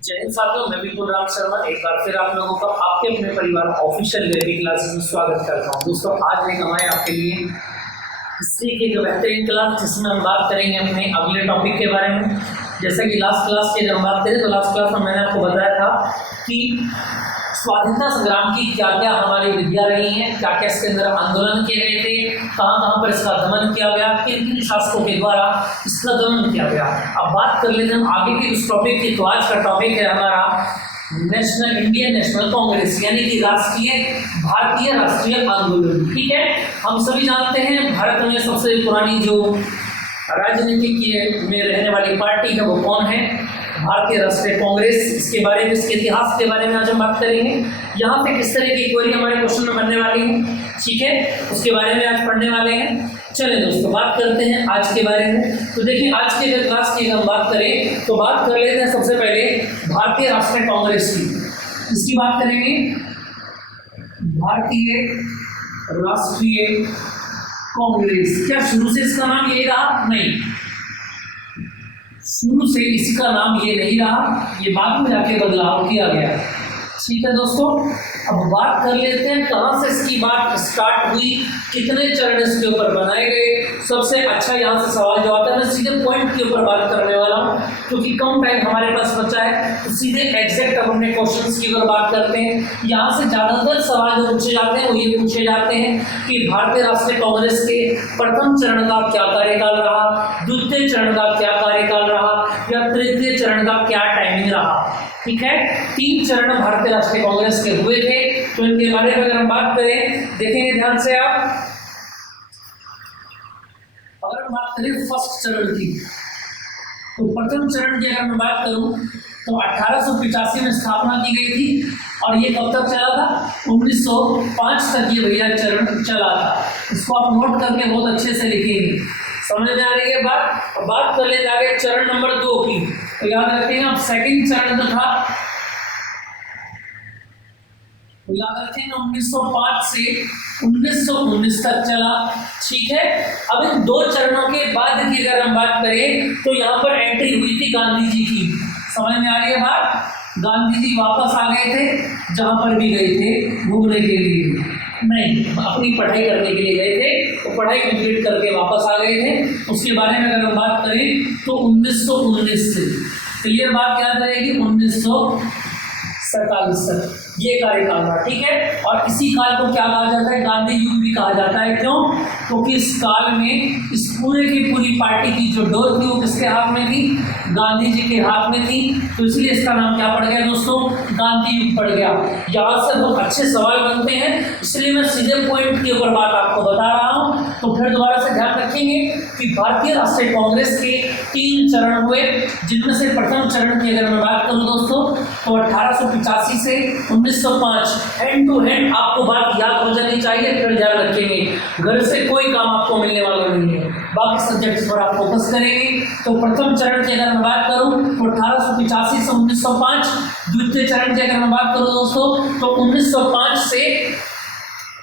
जय हिंद साथियों, मैं विपुल राम शर्मा एक बार फिर आप लोगों का आपके अपने परिवार ऑफिशियल वेबी क्लासेस में स्वागत करता हूं। दोस्तों, आज लेकर हमारे आपके लिए हिस्ट्री की एक बेहतरीन क्लास जिसमें हम बात करेंगे अपने अगले टॉपिक के बारे में। जैसा कि लास्ट क्लास की अगर हम बात करें तो लास्ट क्लास में मैंने आपको बताया था कि स्वाधीनता संग्राम की क्या क्या हमारी विधियाँ रही हैं, क्या क्या इसके अंदर आंदोलन किए गए थे, कहाँ कहाँ पर इसका दमन किया गया, किन किन शासकों के द्वारा इसका दमन किया गया। अब बात कर लेते हैं हम आगे के उस टॉपिक की। तो आज का टॉपिक है हमारा इंडियन नेशनल कांग्रेस, यानी कि भारतीय राष्ट्रीय आंदोलन। ठीक है, हम सभी जानते हैं भारत में सबसे पुरानी जो राजनीतिक में रहने वाली पार्टी है वो कौन है? भारतीय राष्ट्रीय कांग्रेस। इसके बारे में, इसके इतिहास के बारे में आज हम बात करेंगे। यहाँ पे किस तरह की क्वेरी हमारे क्वेश्चन में बनने वाली है, ठीक है, उसके बारे में आज पढ़ने वाले हैं। चलिए दोस्तों, बात करते हैं आज के बारे में। तो देखिए, आज के अगर क्लास की हम बात करें तो बात कर लेते हैं सबसे पहले भारतीय राष्ट्रीय कांग्रेस की। इसकी बात करेंगे भारतीय राष्ट्रीय कांग्रेस। क्या शुरू से इसका नाम यही रहा? नहीं, शुरू से इसका नाम ये नहीं रहा, ये बाद में जाके बदलाव किया गया। ठीक है दोस्तों, अब बात कर लेते हैं कहाँ से इसकी बात स्टार्ट हुई, कितने चरण इसके ऊपर बनाए गए। सबसे अच्छा यहाँ से सवाल जो आता है, मैं सीधे पॉइंट के ऊपर बात करने वाला हूँ क्योंकि कम टाइम हमारे पास बचा है, तो सीधे एग्जैक्ट अब अपने क्वेश्चंस की ऊपर बात करते हैं। यहाँ से ज़्यादातर सवाल जो पूछे जाते हैं वो ये पूछे जाते हैं कि भारतीय राष्ट्रीय कांग्रेस के प्रथम चरण का क्या कार्यकाल रहा, द्वितीय चरण का क्या कार्यकाल रहा, या तृतीय चरण का क्या टाइमिंग रहा। ठीक है, 3 चरण भारतीय राष्ट्रीय कांग्रेस के हुए थे। तो इनके बारे में अगर हम बात करें, देखेंगे ध्यान से आप। अगर हम बात करें फर्स्ट चरण की, तो प्रथम चरण की अगर मैं बात करूं तो 1885 में स्थापना की गई थी और ये कब तक चला था? 1905 तक ये भैया चरण चला था। इसको आप नोट करके बहुत अच्छे से लिखेंगे, समझ में आ रही है बात। बात कर लेते आगे चरण नंबर 2 की, तो याद रखेंगे अब सेकंड चरण जो था, तो याद रखेंगे 1905 से 1919 तक चला। ठीक है, अब इन 2 चरणों के बाद की अगर हम बात करें तो यहाँ पर एंट्री हुई थी गांधी जी की। समझ में आ रही है बात? गांधी जी वापस आ गए थे, जहां पर भी गए थे घूमने के लिए नहीं, अपनी पढ़ाई करने के लिए गए थे, तो पढ़ाई कंप्लीट करके वापस आ गए थे। उसके बारे में अगर हम बात करें तो 1919 से, तो ये बात याद रहेगी 1947 तक ये कार्यकाल था। ठीक है, और इसी काल को क्या कहा जाता है? गांधी युग भी कहा जाता है। क्यों? क्योंकि इस काल में इस पूरे की पूरी पार्टी की जो डोर थी वो किसके हाथ में थी? गांधी जी के हाथ में थी, तो इसलिए इसका नाम क्या पड़ गया दोस्तों? गांधी युग पड़ गया। यहाँ से बहुत अच्छे सवाल बनते हैं, इसलिए मैं सीधे पॉइंट के ऊपर बात आपको बता रहा हूँ। तो फिर दोबारा से ध्यान रखेंगे कि भारतीय राष्ट्रीय कांग्रेस के 3 चरण हुए, जिनमें से प्रथम चरण की अगर मैं बात करूँ दोस्तों तो 1885 से 1905। हैंड टू हैंड आपको बात याद हो जानी चाहिए, फिर ध्यान रखेंगे, घर से कोई काम आपको मिलने वाला नहीं है, बाकी सब्जेक्ट्स पर आप फोकस करेंगे। तो प्रथम चरण की अगर मैं बात करूं तो 1885 से 1905। द्वितीय चरण की अगर मैं बात करूं दोस्तों तो 1905 से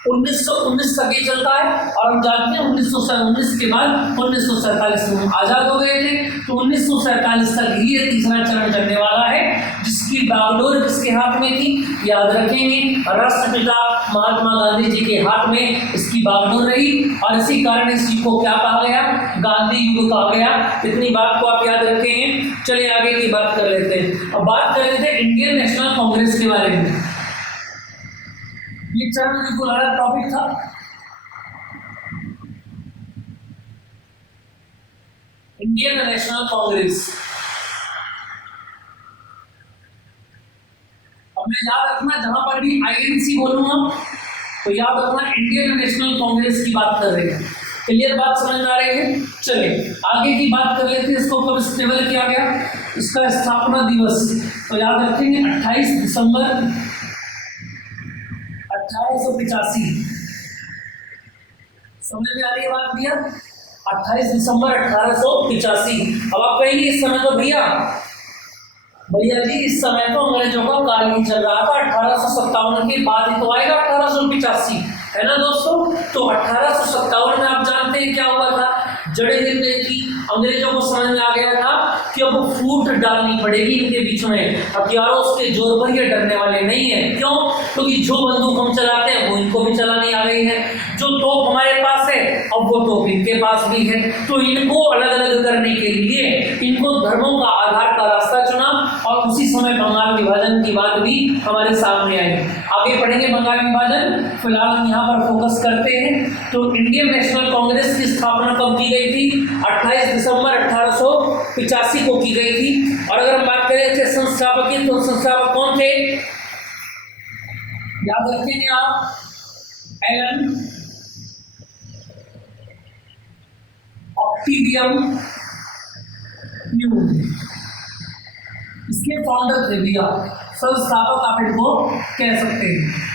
1919 तक ये चलता है, और हम जानते हैं 1919 के बाद 1947 में हम आजाद हो गए थे। तो 1947 तक ये तीसरा चरण चलने वाला है, जिसकी बागडोर किसके हाथ में थी? याद रखेंगे, राष्ट्रपिता महात्मा गांधी जी के हाथ में इसकी बागडोर रही, और इसी कारण इस युग को क्या कहा गया? गांधी युग कहा गया। इतनी बात को आप याद रखेंगे। चलिए आगे की बात कर लेते हैं। अब बात कर लेते हैं इंडियन नेशनल कांग्रेस के बारे में। ये चरण बिल्कुल अलग टॉपिक था। इंडियन नेशनल कांग्रेस, अब मैं याद रखना जहां पर भी आईएनसी बोलूंगा तो याद रखना इंडियन नेशनल कांग्रेस की बात कर रहे हैं। क्लियर बात समझ में आ रही है? चलिए आगे की बात कर लेते हैं। इसको कब स्टेबल किया गया? इसका स्थापना दिवस तो याद रखेंगे 28 दिसंबर 1885। समझ में आ रही है बात भैया? 28 दिसंबर 1885। अब आप कहेंगे इस समय तो भैया जी इस समय तो अंग्रेजों का काल ही चल रहा था, 1857 के बाद ही तो आएगा 1885, है ना दोस्तों? तो 1857 में आप जानते हैं क्या हुआ था? जड़ें हिल गई थी। अंग्रेजों को समझ में आ गया था कि अब फूट डालनी पड़ेगी इनके बीच में, हथियारों के जोर पर ये डरने वाले नहीं है। क्यों? क्योंकि जो बंदूक हम चलाते हैं वो इनको भी चलानी आ गई है, जो तोप हमारे पास है अब वो तोप इनके पास भी है। तो इनको अलग अलग करने के लिए इनको धर्मों का आधार का रास्ता चुना और उसी समय बंगाल विभाजन की बात भी हमारे सामने आई। आगे पढ़ेंगे बंगाल विभाजन, फिलहाल हम यहाँ पर फोकस करते हैं। तो इंडियन नेशनल कांग्रेस की स्थापना कब की गई थी? 28 दिसंबर 1885 को की गई थी। और अगर हम बात करें इसके संस्थापक की, तो संस्थापक कौन थे? याद रखेंगे आप, एलन ऑक्टेवियन ह्यूम, इसके फाउंडर थे भैया, संस्थापक आप इनको कह सकते हैं।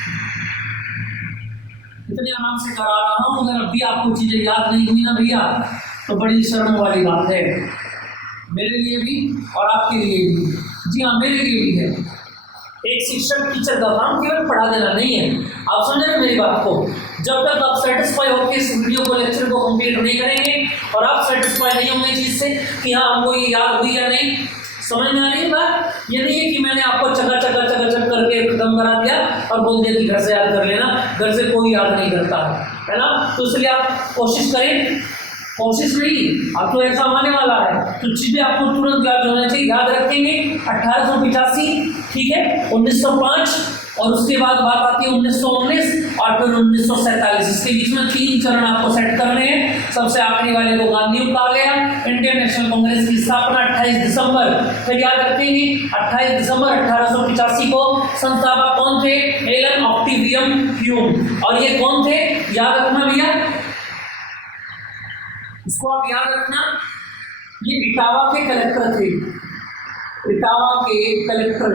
इतने आराम से करा रहा हूं, अगर अभी आपको चीजें याद नहीं हुई ना भैया तो बड़ी शर्म वाली बात है, मेरे लिए भी और आपके लिए भी। जी हाँ, मेरे लिए भी है। एक शिक्षक टीचर का काम केवल पढ़ा देना नहीं है, आप समझ रहे मेरी बात को। जब तक आप सेटिस्फाई होकर इस वीडियो को, लेक्चर को कंप्लीट नहीं करेंगे और आप सेटिस्फाई नहीं होंगे चीज से कि हाँ हमको ये याद हुई या नहीं, समझ में आ रही है बात। ये नहीं है कि मैंने आपको चका करके खत्म करा दिया और बोल दिया कि घर से याद कर लेना, घर से कोई याद नहीं करता है ना। तो इसलिए आप कोशिश करें, कोशिश नहीं, अब तो एग्जाम आने वाला है तो चीजें आपको तुरंत याद होना चाहिए। याद रखेंगे 1885, ठीक है, 1905 और उसके बाद बात आती है 1919 और फिर 1947। इसके बीच में 3 चरण आपको सेट करने हैं। सबसे आखिरी वाले को गांधी युग कहा गया। इंडियन नेशनल कांग्रेस की स्थापना 28 दिसंबर, फिर याद रखेंगे 28 दिसंबर 1885 को। संस्थापक कौन थे? Allan Octavian Hume. और ये कौन थे? याद रखना भैया, इसको आप याद रखना, ये इटावा के कलेक्टर थे, इटावा के कलेक्टर,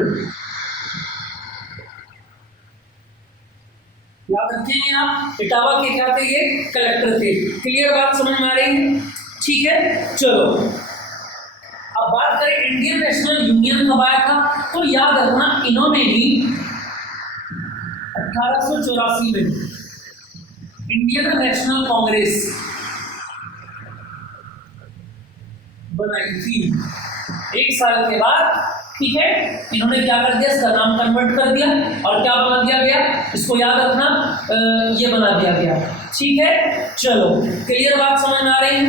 याद रखेंगे आप, इटावा के क्या थे? ये कलेक्टर थे। क्लियर बात समझ में आ रही है? ठीक है, चलो अब बात करें इंडियन नेशनल यूनियन कब आया था। तो याद रखना, इन्होंने ही 1884 में इंडियन नेशनल कांग्रेस बनाई थी। 1 साल के बाद, ठीक है, इन्होंने क्या कर दिया, इसका नाम कन्वर्ट कर दिया और क्या बना दिया गया, इसको याद रखना, ये बना दिया गया। ठीक है, चलो क्लियर बात समझ में आ रही है?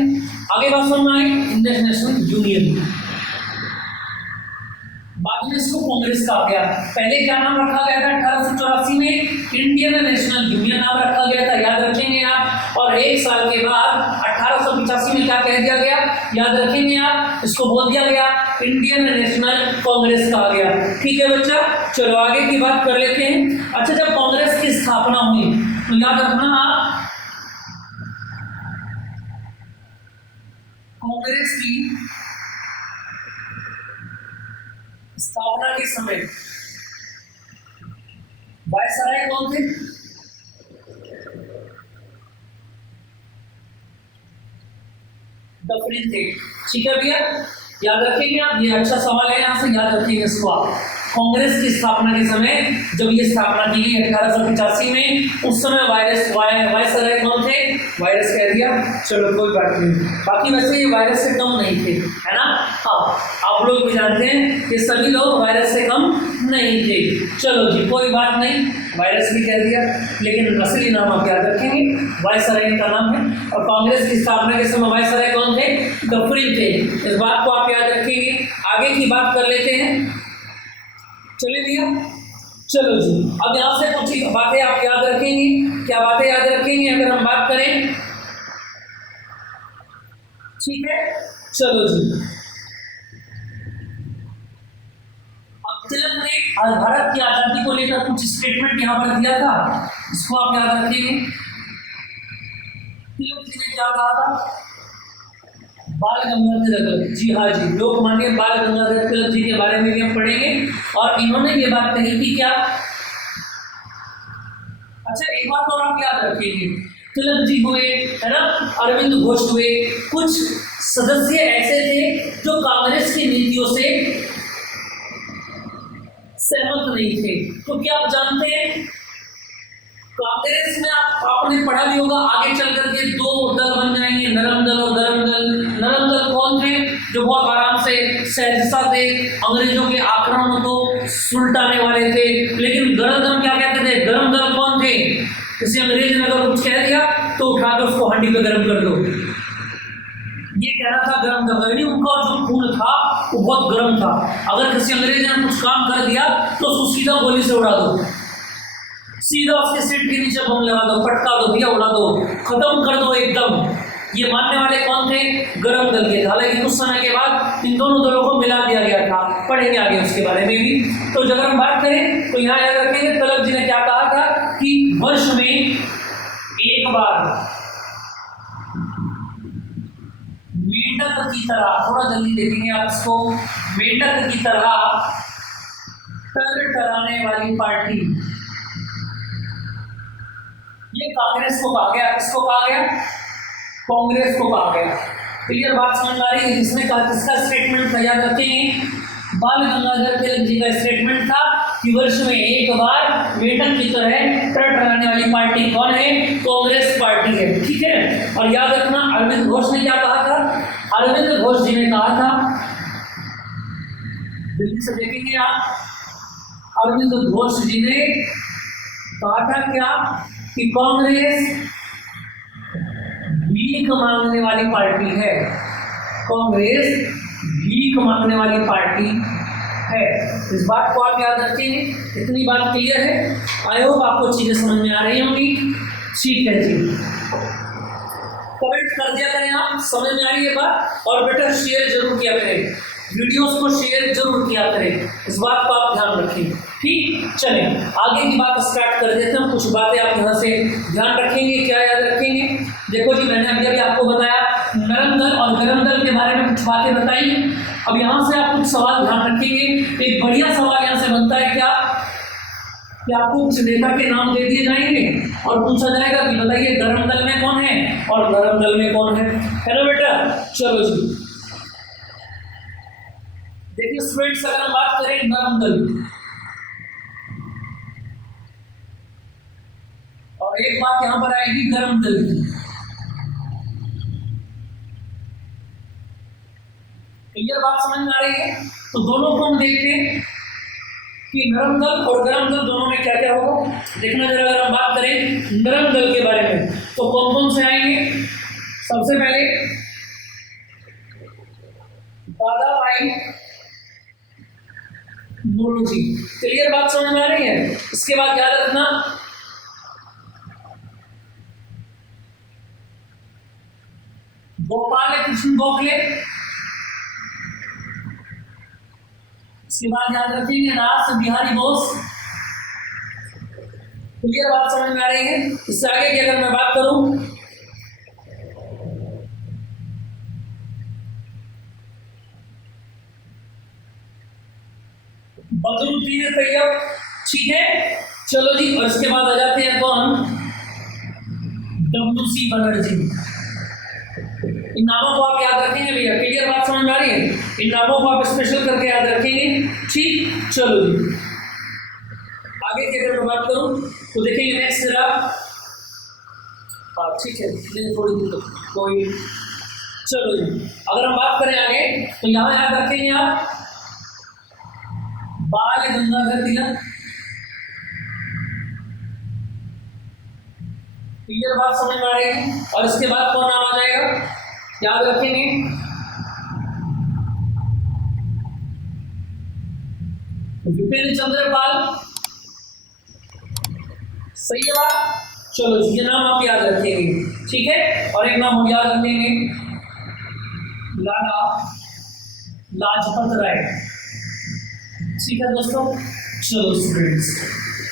आगे बात समझ में आई। इंडियन नेशनल यूनियन, बाद में इसको कांग्रेस कहा गया। पहले क्या नाम रखा गया था? 1884 में इंडियन नेशनल यूनियन नाम रखा गया था, याद रखेंगे आप। और 1 साल के बाद 1885 में क्या कह दिया गया, याद रखेंगे आप, इसको बोल दिया गया इंडियन नेशनल कांग्रेस कहा गया। ठीक है बच्चा, चलो आगे की बात कर लेते हैं। अच्छा, जब कांग्रेस की स्थापना हुई तो याद रखना आप, कांग्रेस की स्थापना के समय वायसराय कौन थे? डफरिन थे। ठीक है भैया, याद रखेंगे आप, ये अच्छा सवाल है, यहाँ से याद रखेंगे इसको आप। कांग्रेस की स्थापना के समय, जब ये स्थापना की गई 1885 में, उस समय वायसराय कौन थे? वायरस कह दिया, चलो कोई बात नहीं। बाकी वैसे ये वायरस से कम नहीं थे, है ना। हाँ, आप लोग भी जानते हैं कि सभी लोग वायरस से कम नहीं थे। चलो जी, कोई बात नहीं, वायरस भी कह दिया, लेकिन असली नाम आप याद रखेंगे, वायसराय का नाम है। और कांग्रेस की स्थापना के समय वायसराय कौन थे? डफरिन थे। इस बात को आप याद रखेंगे। आगे की बात कर लेते हैं, चलिए भैया, चलो जी। अब यहाँ से कुछ बातें आप याद रखेंगे। क्या बातें याद रखेंगे अगर हम बात करें? ठीक है, चलो जी। अब तिलक ने भारत की आजादी को लेकर कुछ स्टेटमेंट यहाँ पर दिया था, इसको आप याद रखेंगे। तिलक जी ने क्या कहा था? बाल गंगाधर तिलक, जी हाँ जी, लोकमान्य बाल गंगाधर तिलक जी के बारे में भी हम पढ़ेंगे। और इन्होंने ये बात कही थी क्या? अच्छा, एक बात और आप याद रखेंगे, तिलक जी हुए, है ना, अरविंद घोष हुए, कुछ सदस्य ऐसे थे जो कांग्रेस की नीतियों से सहमत नहीं थे। तो क्या आप जानते हैं, कांग्रेस में आपने पढ़ा भी होगा, आगे चल करके 2 दल बन जाएंगे, नरम दल और गरम सहजता थे, अंग्रेजों के आक्रमण को सुलटाने वाले थे। लेकिन गरम दल क्या कहते थे? गरम दल कौन थे? किसी अंग्रेज ने अगर कुछ कह दिया तो उठाकर उसको हंडी पे गर्म कर दो, ये कहना था गरम दल। यानी उनका जो खून था वो बहुत गर्म था। अगर किसी अंग्रेज ने कुछ काम कर दिया तो उसको सीधा गोली से उड़ा दो, सीधा उसके सीट के नीचे बम लगा दो, पटका दो, भैया उड़ा दो, खत्म कर दो एकदम। ये मानने वाले कौन थे? गरम दल के। हालांकि कुछ समय के बाद इन दोनों दलों को मिला दिया गया था, पढ़ेंगे आगे उसके बारे में भी। तो अगर हम बात करें तो यहाँ याद रखेंगे तलब जी ने क्या कहा था कि वर्ष में एक बार मेंढक की तरह, थोड़ा जल्दी देखेंगे आप इसको, मेंढक की तरह टराने वाली पार्टी, ये कांग्रेस को कहा गया। किसको कहा गया? कांग्रेस को कहा गया। क्लियर बात समझ आ रही है? जिसने कहा, किसका स्टेटमेंट था याद रखेंगे? बाल गंगाधर तिलक जी का स्टेटमेंट था कि वर्ष में एक बार मेंढक की तरह टराने वाली पार्टी कौन है? कांग्रेस पार्टी है। ठीक है, और याद रखना अरविंद घोष ने क्या कहा था? अरविंद घोष जी ने कहा था, दिल्ली से देखेंगे आप, अरविंद घोष जी ने कहा था क्या कि कांग्रेस भीख मांगने वाली पार्टी है, कांग्रेस भीख मांगने वाली पार्टी है। इस बात को आप याद रखेंगे। इतनी बात क्लियर है? आई होप आपको चीजें समझ में आ रही होंगी। ठीक है जी, कमेंट कर दिया करें आप, समझ में आ रही है बात। और बेटा शेयर जरूर किया करें, वीडियोस को शेयर जरूर किया करें, इस बात को आप ध्यान रखें। ठीक, चलें आगे की बात स्टार्ट कर देते हैं। कुछ बातें आप यहाँ से ध्यान रखेंगे, क्या याद रखेंगे? देखो जी, मैंने अभी आपको बताया नरम दल और गरम दल के बारे में कुछ बातें बताई। अब यहाँ से आप कुछ सवाल ध्यान रखेंगे। एक बढ़िया सवाल यहाँ से बनता है क्या कि आपको कुछ नेता के नाम दे दिए जाएंगे और पूछा जाएगा कि बताइए गरम दल में कौन है और नरम दल में कौन है ना बेटा? चलो जी, देखिए स्टूडेंट्स, अगर हम बात करें नरम दल और एक बात यहां पर आएगी गरम दल की। क्लियर बात समझ में आ रही है? तो दोनों को हम देखते हैं कि नरम दल और गरम दल दोनों में क्या क्या होगा। देखना जरा, अगर हम बात करें नरम दल के बारे में तो कौन कौन से आएंगे? सबसे पहले दादा भाई नौरोजी। क्लियर बात समझ में आ रही है? इसके बाद याद रखना गोपाल कृष्ण गोखले। इसके बाद याद रखेंगे रास बिहारी बोस। क्लियर बात समझ में आ रही है? इससे आगे की अगर मैं बात करूं बदरुद्दीन तैयब। ठीक है, चलो जी, और इसके बाद आ जाते हैं कौन? WC बनर्जी। इन नामों को आप याद रखेंगे भैया। क्लियर बात समझ में आ रही है? इन नामों को आप स्पेशल करके याद रखेंगे। ठीक, चलो जी, आगे की अगर मैं बात करूं तो देखेंगे नेक्स्ट जरा। ठीक है, थोड़ी दूर कोई। चलो जी, अगर हम बात करें आगे तो यहां याद रखेंगे आप बाल गंगाधर तिलक। क्लियर बात समझ में आ रही है? और इसके बाद कौन नाम आ जाएगा? याद रखेंगे विपिन चंद्र पाल। सही है बात? चलो ये नाम आप याद रखेंगे। ठीक है, और एक नाम हम याद रखेंगे लाला लाजपत राय। ठीक है दोस्तों, चलो स्टूडेंट्स,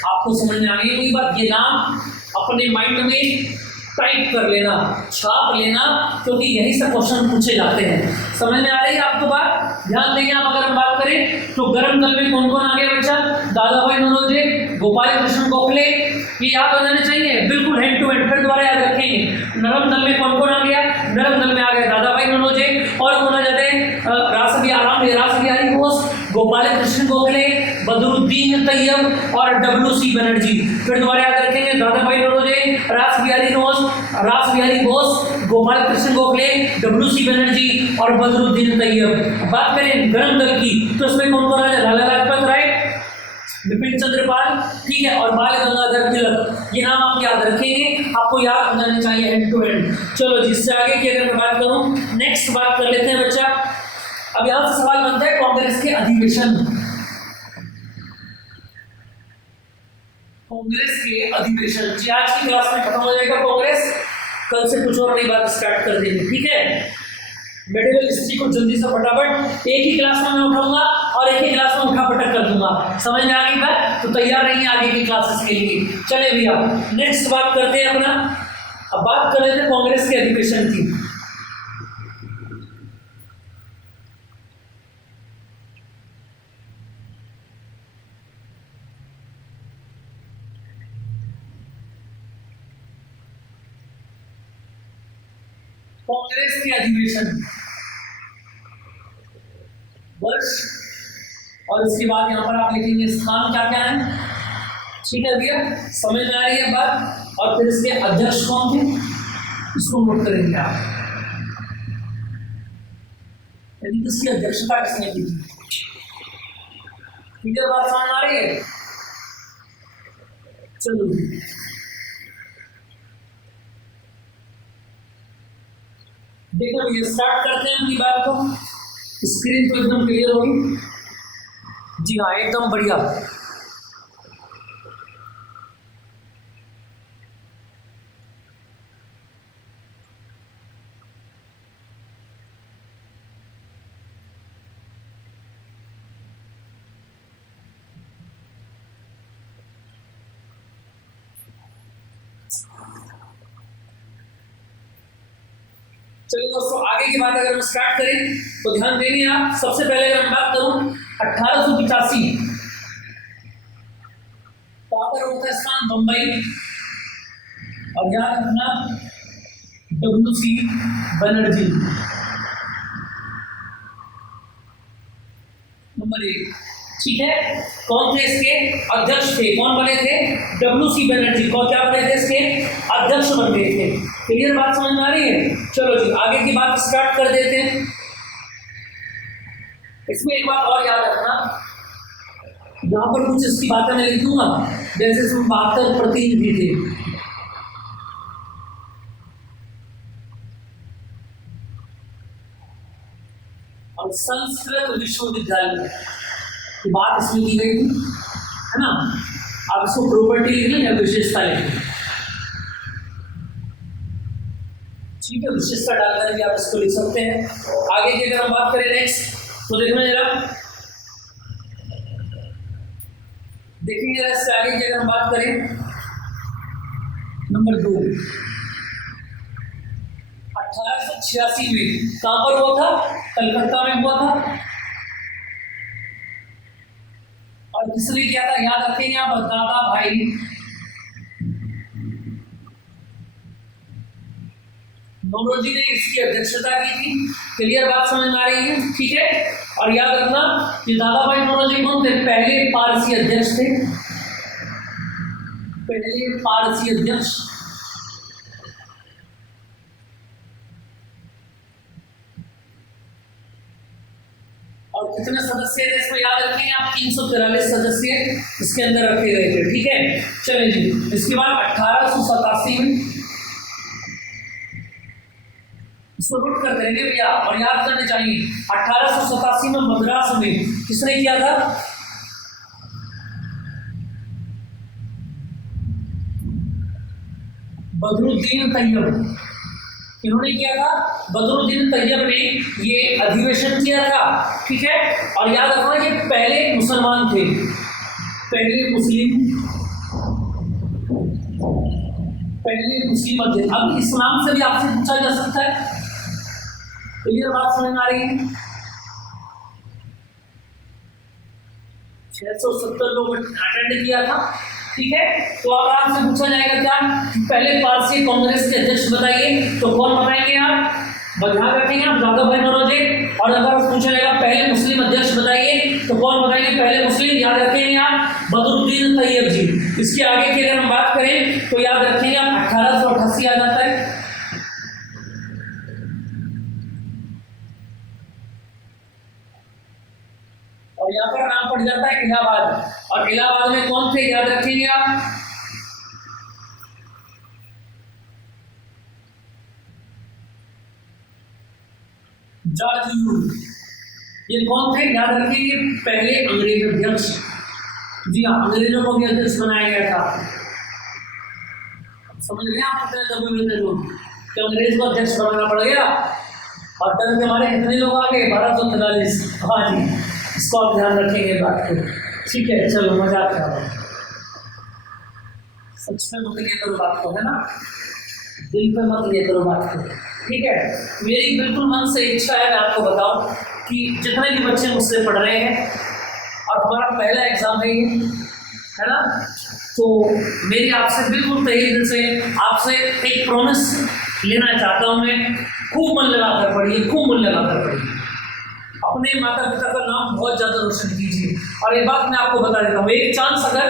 आपको समझ में आ गई कोई बात? ये नाम अपने माइंड में टाइप कर लेना, छाप लेना, क्योंकि यही से क्वेश्चन पूछे जाते हैं। समझ में आ रही है आपको बात? ध्यान देंगे आप। अगर हम बात करें तो गरम दल में कौन कौन आ गया बच्चा? दादा भाई नौरोजी, गोपाल कृष्ण गोखले, ये याद हो जाने चाहिए बिल्कुल, हैंड टू हैंड। फिर दोबारा याद रखेंगे, नरम दल में कौन कौन आ गया? नरम दल में आ गया दादा भाई नौरोजी, और कौन आ जाते हैं? रास बिहारी बोस, गोपाल कृष्ण गोखले, बदरुद्दीन तैयब और डब्ल्यू.सी. बनर्जी। फिर दोबारा याद रखेंगे, दादा भाई नौरोजी, रास बिहारी बोस, गोपाल कृष्ण गोखले, डब्ल्यू.सी. बनर्जी और बदरुद्दीन तैयब। बात करें गरम दल की तो इसमें कौन कौन है? लाला लाजपत राय, बिपिन चंद्र पाल, ठीक है, और बाल गंगाधर तिलक। ये नाम आप याद रखेंगे, आपको याद हो जाने चाहिए एंड टू एंड। चलो जिससे आगे की अगर मैं बात करूं, नेक्स्ट बात कर लेते हैं बच्चा। अब यहां से सवाल बनता है कांग्रेस के अधिवेशन। कांग्रेस के अधिवेशन आज की क्लास में खत्म हो जाएगा कांग्रेस, कल से कुछ और नई बात स्टार्ट कर देंगे, ठीक है। मेडिकल हिस्ट्री को जल्दी से फटाफट एक ही क्लास में मैं उठाऊंगा और एक ही क्लास में उठा पटक कर दूंगा। समझ में आ गई बात? तो तैयार रहिए आगे की क्लासेस के लिए। चले भैया नेक्स्ट बात करते हैं अपना। अब बात कर लेते हैं कांग्रेस के अधिवेशन की। कांग्रेस के अधिवेशन वर्ष और इसके बाद यहां पर आप लिखेंगे स्थान क्या क्या है, ठीक है भैया, समझ में आ रही है बात। और फिर इसके अध्यक्ष कौन थे इसको नोट करेंगे आप, यानी किसकी अध्यक्षता किसने की थी, ठीक है, बात समझ आ रही है। चलो देखो ये स्टार्ट करते हैं अपनी बात को। स्क्रीन तो एकदम क्लियर होगी, जी हाँ एकदम बढ़िया। चलिए दोस्तों आगे की बात अगर हम स्टार्ट करें तो ध्यान देंगे आप। सबसे पहले अगर मैं बात करूं 1885 कहां पर होता है स्थान? बंबई। और याद रखना डब्ल्यू.सी. बनर्जी नंबर 1, ठीक है। कौन थे इसके अध्यक्ष थे? कौन बने थे? डब्ल्यू.सी. बनर्जी। कौन क्या बने थे? इसके अध्यक्ष बन गए थे। क्लियर बात समझ में आ रही है? चलो जी आगे की बात स्टार्ट कर देते हैं। इसमें एक बात और याद रखना, यहां पर कुछ इसकी बातें मैं लिख दूंगा, जैसे इसमें 72 प्रतिनिधि थे, और संस्कृत विश्वविद्यालय की बात इसमें की गई थी, है ना। आप इसको प्रॉपर्टी लिख लें या विशेषता लिख लें, ठीक है, विशेषता डालकर भी आप इसको लिख सकते हैं। आगे की अगर हम बात करें नेक्स्ट तो देखना जरा, देखेंगे जरा इससे आगे की अगर हम बात करें नंबर 2 1886 में कहां पर हुआ था? कलकत्ता में हुआ था। और किसने किया था? याद रखेंगे आप, दादा भाई नौरोजी ने इसकी अध्यक्षता की थी। क्लियर बात समझ में आ रही है? ठीक है। और याद रखना कि दादा भाई नौरोजी कौन थे? पहले पारसी अध्यक्ष थे, पहले पारसी अध्यक्ष। और कितने सदस्य थे इसमें याद रखेंगे आप? 343 सदस्य इसके अंदर रखे गए थे, ठीक है। चलिए जी इसके बाद 1887 में इसको नोट कर देंगे भैया, और याद करने चाहिए 1887 में मद्रास में किसने किया था? बदरुद्दीन तैयब। इन्होंने किया था, बदरुद्दीन तैयब ने ये अधिवेशन किया था, ठीक है। और याद रखना ये पहले मुसलमान थे, पहले मुस्लिम अध्यक्ष। अब इस नाम से भी आपसे पूछा जा सकता है। क्लियर बात समझ में आ रही है? 670 लोग अटेंड किया था, ठीक है। तो अब आपसे पूछा जाएगा क्या? पहले पारसी कांग्रेस के अध्यक्ष बताइए, तो कौन बताएंगे आप? बस ध्यान रखेंगे आप, ज्यादा भाई मनोजे। और अगर पूछा जाएगा पहले मुस्लिम अध्यक्ष बताइए तो कौन बताएंगे पहले मुस्लिम, याद रखेंगे आप बदरुद्दीन तैयब जी। इसके आगे की अगर हम बात करें तो याद रखेंगे आप 1888 आ जाता है। और यहाँ पर नाम पड़ जाता है इलाहाबाद। और इलाहाबाद में कौन थे याद रखेंगे आप, जॉर्ज यूल। ये कौन थे याद रखेंगे, पहले अंग्रेज अध्यक्ष। जी हाँ, अंग्रेजों को भी अध्यक्ष बनाया गया था। समझ गए आप कितने दबे हुए थे लोग, तो अंग्रेज को अध्यक्ष बनाना पड़ गया। और तब हमारे कितने लोग आ गए, 1243। हाँ जी, इसको आप ध्यान रखेंगे बात को, ठीक है। चलो मजाक कर रहा हूँ, सच में मत लिया करो बात को, है ना, दिल पे मत लिया करो बात को, ठीक है। मेरी बिल्कुल मन से इच्छा है मैं आपको बताऊं कि जितने भी बच्चे मुझसे पढ़ रहे हैं और हमारा पहला एग्जाम है ये, है ना, तो मेरी आपसे बिल्कुल तहे दिल से आपसे एक प्रॉमिस लेना चाहता हूँ मैं, खूब मन लगाकर पढ़िए, खूब मन लगाकर पढ़िए, अपने माता पिता का नाम बहुत ज़्यादा रोशन कीजिए। और एक बात मैं आपको बता देता हूँ, एक चांस अगर,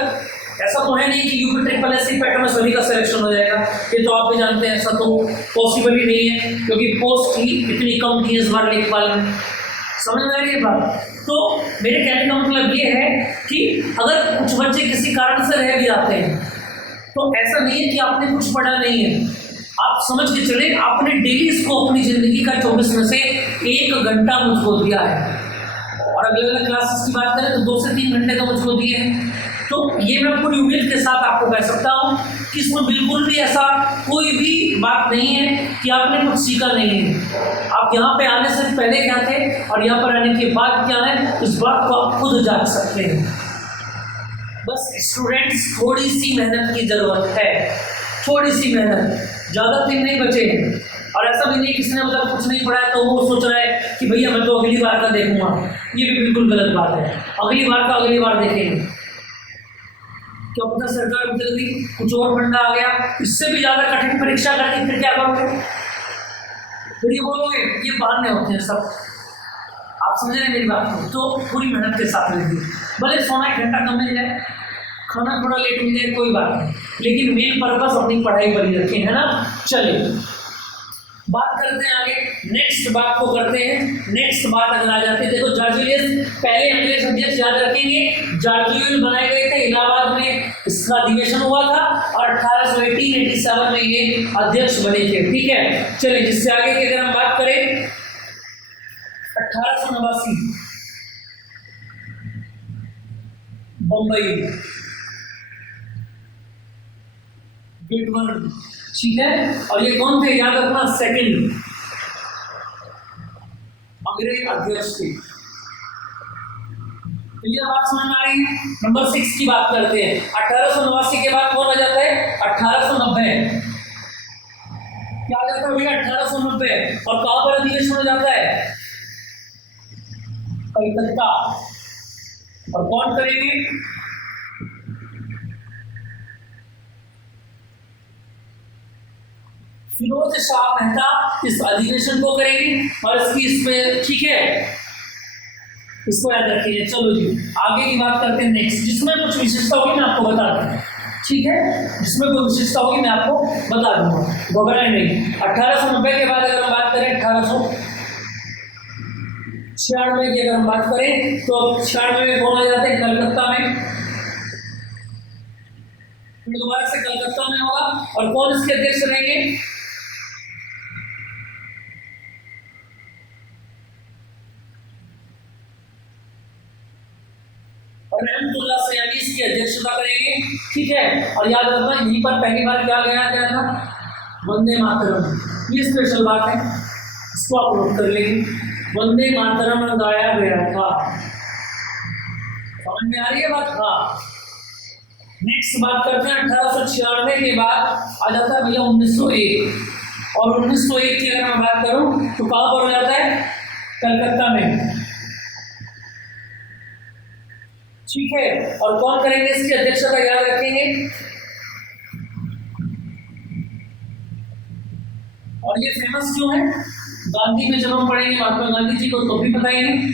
ऐसा तो है नहीं कि यूपी ट्रिपल एससी पैटर्न में सभी का सिलेक्शन हो जाएगा, ये तो आप भी जानते हैं, ऐसा तो पॉसिबल ही नहीं है, क्योंकि पोस्ट ही इतनी कम थी इस बार लेखपाल में। समझ में आ रही है बात? तो मेरे कहने का मतलब ये है कि अगर कुछ बच्चे किसी कारण से रह भी जाते हैं तो ऐसा नहीं है कि आपने कुछ पढ़ा नहीं है, आप समझ के चले आपने डेली इसको अपनी जिंदगी का 24 में से 1 घंटा मुझको दिया है। और अगले वाले क्लासेस की बात करें तो 2 से 3 घंटे तो मुझको दिए हैं। तो ये मैं पूरी उम्मीद के साथ आपको कह सकता हूँ कि इसमें बिल्कुल भी ऐसा कोई भी बात नहीं है कि आपने कुछ सीखा नहीं है। आप यहाँ पे आने से पहले क्या थे और यहाँ पर आने के बाद क्या है, इस बात को आप खुद जान सकते हैं। बस स्टूडेंट्स थोड़ी सी मेहनत की जरूरत है, थोड़ी सी मेहनत, ज़्यादा दिन नहीं बचे हैं। और ऐसा भी नहीं किसी ने मतलब कुछ नहीं पढ़ा है तो वो सोच रहा है कि भैया मैं तो अगली बार का देखूंगा, ये भी बिल्कुल गलत बात है। अगली बार का अगली बार देखेंगे, क्या पता सरकार जल्दी कुछ और फंडा आ गया, इससे भी ज़्यादा कठिन परीक्षा करके फिर क्या करोगे, फिर ये बोलोगे ये बहाने होते हैं सब। आप समझ रहे हैं मेरी बात को? तो पूरी मेहनत के साथ रहिए, भले सोना 1 घंटा कम मिल जाए, खाना थोड़ा लेट मिल जाए, कोई बात नहीं, लेकिन मेन पर्पस अपनी पढ़ाई पर ही रखें, है ना। चलिए बात करते हैं आगे, नेक्स्ट बात को करते हैं। नेक्स्ट बात अगर आ जाती है, देखो जॉर्ज यूलियस पहले अंग्रेज अध्यक्ष, याद रखेंगे जॉर्ज यूलियस बनाए गए थे, इलाहाबाद में इसका अधिवेशन हुआ था और 1887 में ये अध्यक्ष बने थे, ठीक है। चलिए जिससे आगे की अगर हम बात करें 1889 बम्बई बिटवर्न, ठीक है। और ये कौन थे याद रखना, सेकंड अंग्रेज अध्यक्ष थे। तो ये बात समझ में आ रही है। नंबर 6 की बात करते हैं, 1889 के बाद कौन आ जाता है, 1890 क्या आ जाता है भैया, 1890। और कहां पर अधिवेशन हो जाता है, कलकत्ता। और कौन करेंगे, फिरोज शाह मेहता इस अधिवेशन को करेंगे और इसकी इसमें, ठीक है, इसको याद रखिए। चलो जी आगे की बात करते हैं नेक्स्ट, जिसमें कुछ विशेषता होगी मैं आपको बता दूंगा, ठीक है, जिसमें कोई विशेषता होगी मैं आपको बता दूंगा, घबराए नहीं। 1890 के बाद अगर हम बात करें 1896 की अगर हम बात करें तो 96 में कौन आ जाते हैं, कलकत्ता में, फिर दोबारा से कलकत्ता में होगा। और कौन इसके अध्यक्ष रहेंगे, रहमतुल्लाह सयानी इसकी अध्यक्षता करेंगे, ठीक है। और याद रखना यहीं पर पहली बार क्या गाया गया था, वंदे मातरम, ये स्पेशल बात है, इसको आप नोट कर लेंगे, वंदे मातरम गाया गया था। समझ में आ रही है बात? हाँ। नेक्स्ट बात करते हैं 1896 के बाद आ जाता है भैया 1901। और 1901 की अगर मैं बात करूं तो कहां पर हो जाता है, कलकत्ता में, ठीक है। और कौन करेंगे इसकी अध्यक्षता, याद रखेंगे, और ये फेमस क्यों है, गांधी में जब हम पढ़ेंगे महात्मा गांधी जी को तो भी पता ही नहीं।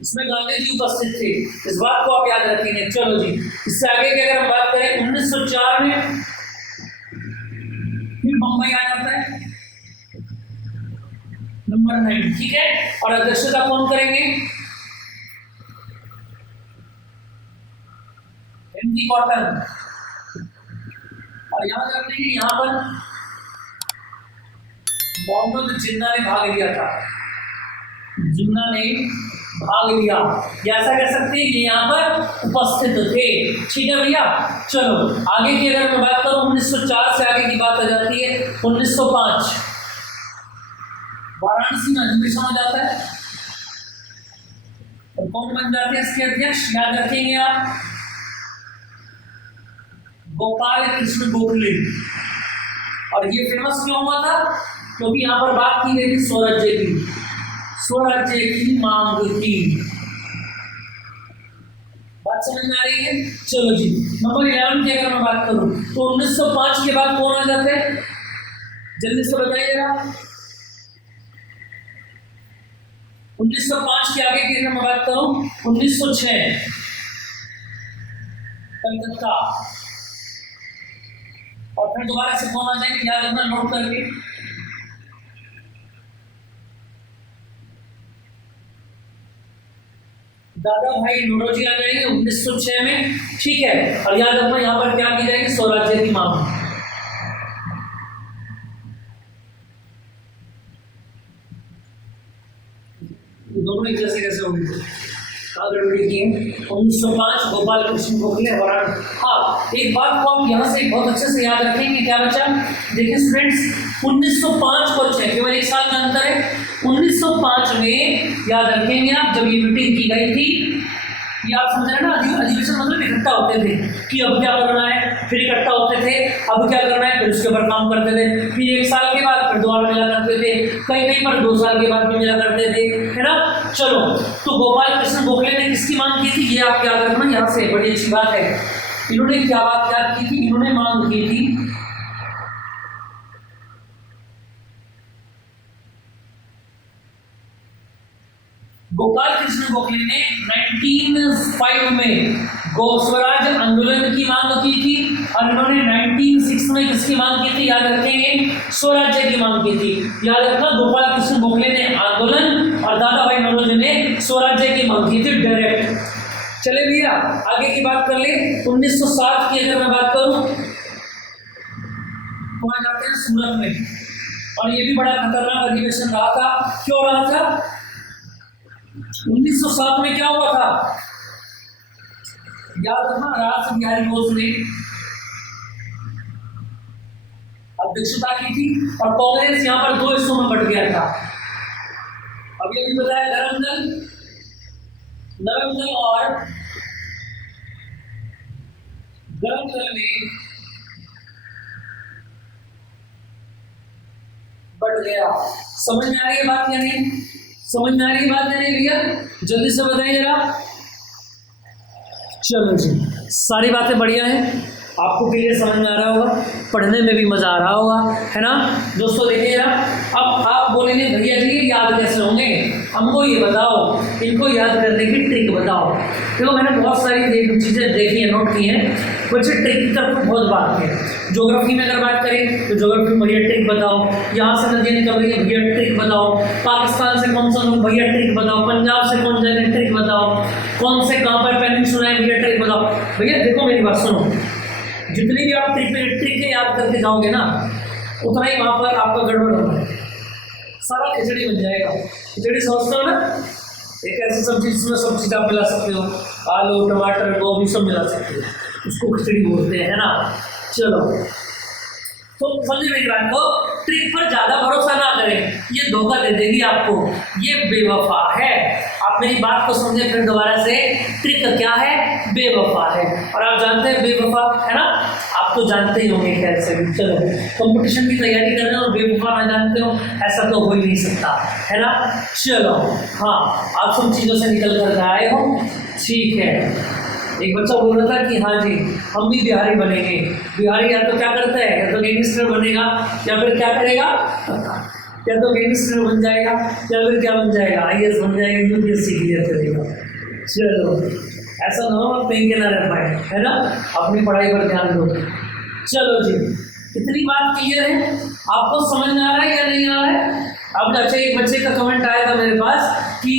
इसमें गांधी जी उपस्थित थे, इस बात को आप याद रखेंगे। चलो जी, इससे आगे की अगर हम बात करें 1904 में फिर बम्बई आ जाता है नंबर 9, ठीक है। और अध्यक्षता कौन करेंगे? MG cotton. और याद रखेंगे यहाँ पर मोहम्मद जिन्ना ने भाग लिया था, जिन्ना ने भाग लिया, या ऐसा कह सकते हैं कि यहाँ पर उपस्थित थे, ठीक है भैया। चलो आगे की अगर मैं बात करूं 1904 से आगे की बात आ जाती है 1905 वाराणसी में अधिवेशन हो जाता है और कौन बन जाते हैं इसके अध्यक्ष? याद रखेंगे आप, गोपाल कृष्ण गोखले। और ये फेमस क्यों हुआ था? क्योंकि यहाँ पर बात की गई थी स्वराज्य की, स्वराज्य की मांग की। बात समझ में आ रही है? चलो जी, नंबर 11 की अगर मैं बात करूं तो 1905 के बाद कौन आ जाते हैं? जल्दी से बताइएगा। 1905 के आगे की अगर मैं बात करूं 1906 कलकत्ता। और फिर दोबारा से कौन आ जाएंगे? याद रखना, नोट करके। दादा भाई नौरोजी आ जाएंगे 1906 में, ठीक है। और याद रखना यहाँ पर क्या की जाएगी? स्वराज्य की मांग। दोनों एक जैसे कैसे होंगे? गड़बड़ी की 1905 गोपाल कृष्ण गोखले वाराणसी। हाँ, एक बात को आप यहाँ से बहुत अच्छे से याद रखेंगे। क्या बच्चा? देखिए स्टूडेंट्स, 1905 को 6 केवल 1 साल का अंतर है। 1905 में याद रखेंगे आप, जब ये मीटिंग की गई थी, ये आप समझ रहे हैं ना, अधिवेशन मतलब इकट्ठा होते थे कि अब क्या करना है, फिर इकट्ठा होते थे, अब क्या करना है, फिर उसके ऊपर काम करते थे, फिर 1 साल के बाद फिर दोबारा मिला करते थे, कहीं कहीं पर 2 साल के बाद भी मिला करते थे, है ना। चलो, तो गोपाल कृष्ण गोखले ने किसकी मांग की थी? ये आप याद रखना, यहाँ से बड़ी अच्छी बात है। इन्होंने क्या बात याद की थी? इन्होंने मांग की थी गोपाल कृष्ण गोखले ने 1905 में गो स्वराज आंदोलन की मांग की थी और इन्होंने 1906 में किसकी मांग की थी? याद रखेंगे, स्वराज्य की मांग की थी। याद रखना, गोपाल कृष्ण गोखले ने आंदोलन और दादा भाई नौरोजी ने स्वराज्य की मांग की थी डायरेक्ट। चले भैया आगे की बात कर ले। 1907 की अगर मैं बात करूं तो आ जाते हैं सूरत में, और ये भी बड़ा खतरनाक अधिवेशन रहा था। क्यों रहा था? 1907 में क्या हुआ था? याद रखना, राज बिहारी बोस ने अध्यक्षता की थी और कांग्रेस यहाँ पर 2 हिस्सों में बट गया था। अभी अभी बताया, नरम दल और गरम दल में बट गया। समझ में आ रही है बात या नहीं? समझ में आ रही बात है भैया? जल्दी से बताइए जरा। चलो जी, सारी बातें बढ़िया हैं, आपको क्लियर समझ में आ रहा होगा, पढ़ने में भी मजा आ रहा होगा, है ना दोस्तों। देखिए जरा, अब आप बोलेंगे भैया जी याद कैसे होंगे, हमको ये बताओ, इनको याद करने की ट्रिक बताओ। देखो मैंने बहुत सारी चीज़ें देखी हैं, नोट की हैं, बच्चे ट्रिक की तरफ बहुत बात है। ज्योग्राफी में अगर बात करें तो ज्योग्राफी में भैया ट्रिक बताओ, यहाँ से नदियाँ निकल रही है भैया ट्रिक बताओ, पाकिस्तान से कौन सा लोग भैया ट्रिक बताओ, पंजाब से कौन जाएगा ट्रिक बताओ, कौन से कहाँ पर पेनिनसुला है भैया ट्रिक बताओ। भैया देखो मेरी बात सुनो, जितनी भी आप ट्रिक याद करके जाओगे ना, उतना ही वहाँ पर आपका गड़बड़ होगा, सारा खिचड़ी बन जाएगा। खिचड़ी समझते हो ना, एक ऐसी सब्जी जिसमें सब चीज़ आप मिला सकते हो, आलू टमाटर गोभी सब मिला सकते हो, उसको खिचड़ी बोलते हैं, है ना। चलो तो समझे मेरी बात को, ट्रिक पर ज़्यादा भरोसा ना करें, ये धोखा दे देगी आपको, ये बेवफा है। आप मेरी बात को समझे फिर दोबारा से, ट्रिक क्या है? बेवफा है। और आप जानते हैं बेवफा, है ना, आप तो जानते ही होंगे कैसे भी। चलो, कंपटीशन की तैयारी कर रहे हो और बेवफा ना जानते हो, ऐसा तो हो ही नहीं सकता, है ना। चलो हाँ, आप सब चीज़ों से निकल कर आए हो, ठीक है। एक बच्चा बोल रहा था कि हाँ जी हम भी बिहारी बनेंगे। बिहारी या तो क्या करता है, या तो गैंगस्टर बनेगा, या फिर क्या करेगा, या तो गैंगस्टर बन जाएगा, या फिर क्या बन जाएगा, IAS बन जाएगा, UPSC क्लियर करेगा। चलो ऐसा ना हो आप कहीं के ना रह पाए, है ना, अपनी पढ़ाई पर ध्यान दो। चलो जी, इतनी बात क्लियर है, आपको समझ में आ रहा है या नहीं आ रहा है? अब अच्छा एक बच्चे का कमेंट आया था मेरे पास कि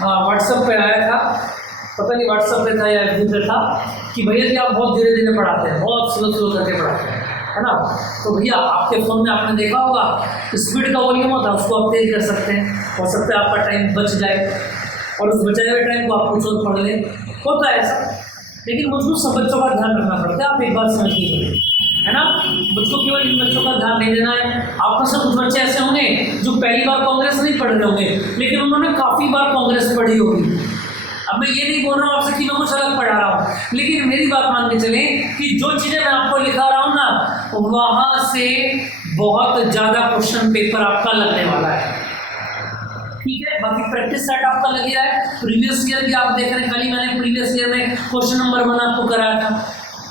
व्हाट्सएप पे आया था, पता नहीं व्हाट्सएप पे था या FB पे था, कि भैया जी आप बहुत धीरे धीरे पढ़ाते हैं, बहुत स्लो स्लो करके पढ़ाते हैं, है ना। तो भैया आपके फ़ोन में आपने देखा होगा स्पीड का वॉल्यूम होता है, उसको आप तेज कर सकते हैं, हो सकता है आपका टाइम बच जाए और उस बचाए हुए टाइम को आप कुछ और पढ़ लें, होता है ऐसा। लेकिन मुझको सब बच्चों का ध्यान रखना पड़ता है, आप एक बात समझ लीजिए, है ना। मुझको केवल इन बच्चों का ध्यान नहीं देना है। आपका सब कुछ बच्चे ऐसे होंगे जो पहली बार कांग्रेस नहीं पढ़ रहे होंगे, लेकिन उन्होंने काफ़ी बार कांग्रेस पढ़ी होगी। अब मैं ये नहीं बोल रहा हूँ आपसे कि मैं कुछ अलग पढ़ा रहा हूँ, लेकिन मेरी बात मान के चलें कि जो चीज़ें मैं आपको लिखा रहा हूँ ना, वहाँ से बहुत ज़्यादा क्वेश्चन पेपर आपका लगने वाला है, ठीक है। बाकी प्रैक्टिस सेट आपका लग गया है, प्रीवियस ईयर भी आप देख रहे हैं, कल ही मैंने प्रीवियस ईयर में क्वेश्चन नंबर 1 आपको कराया था,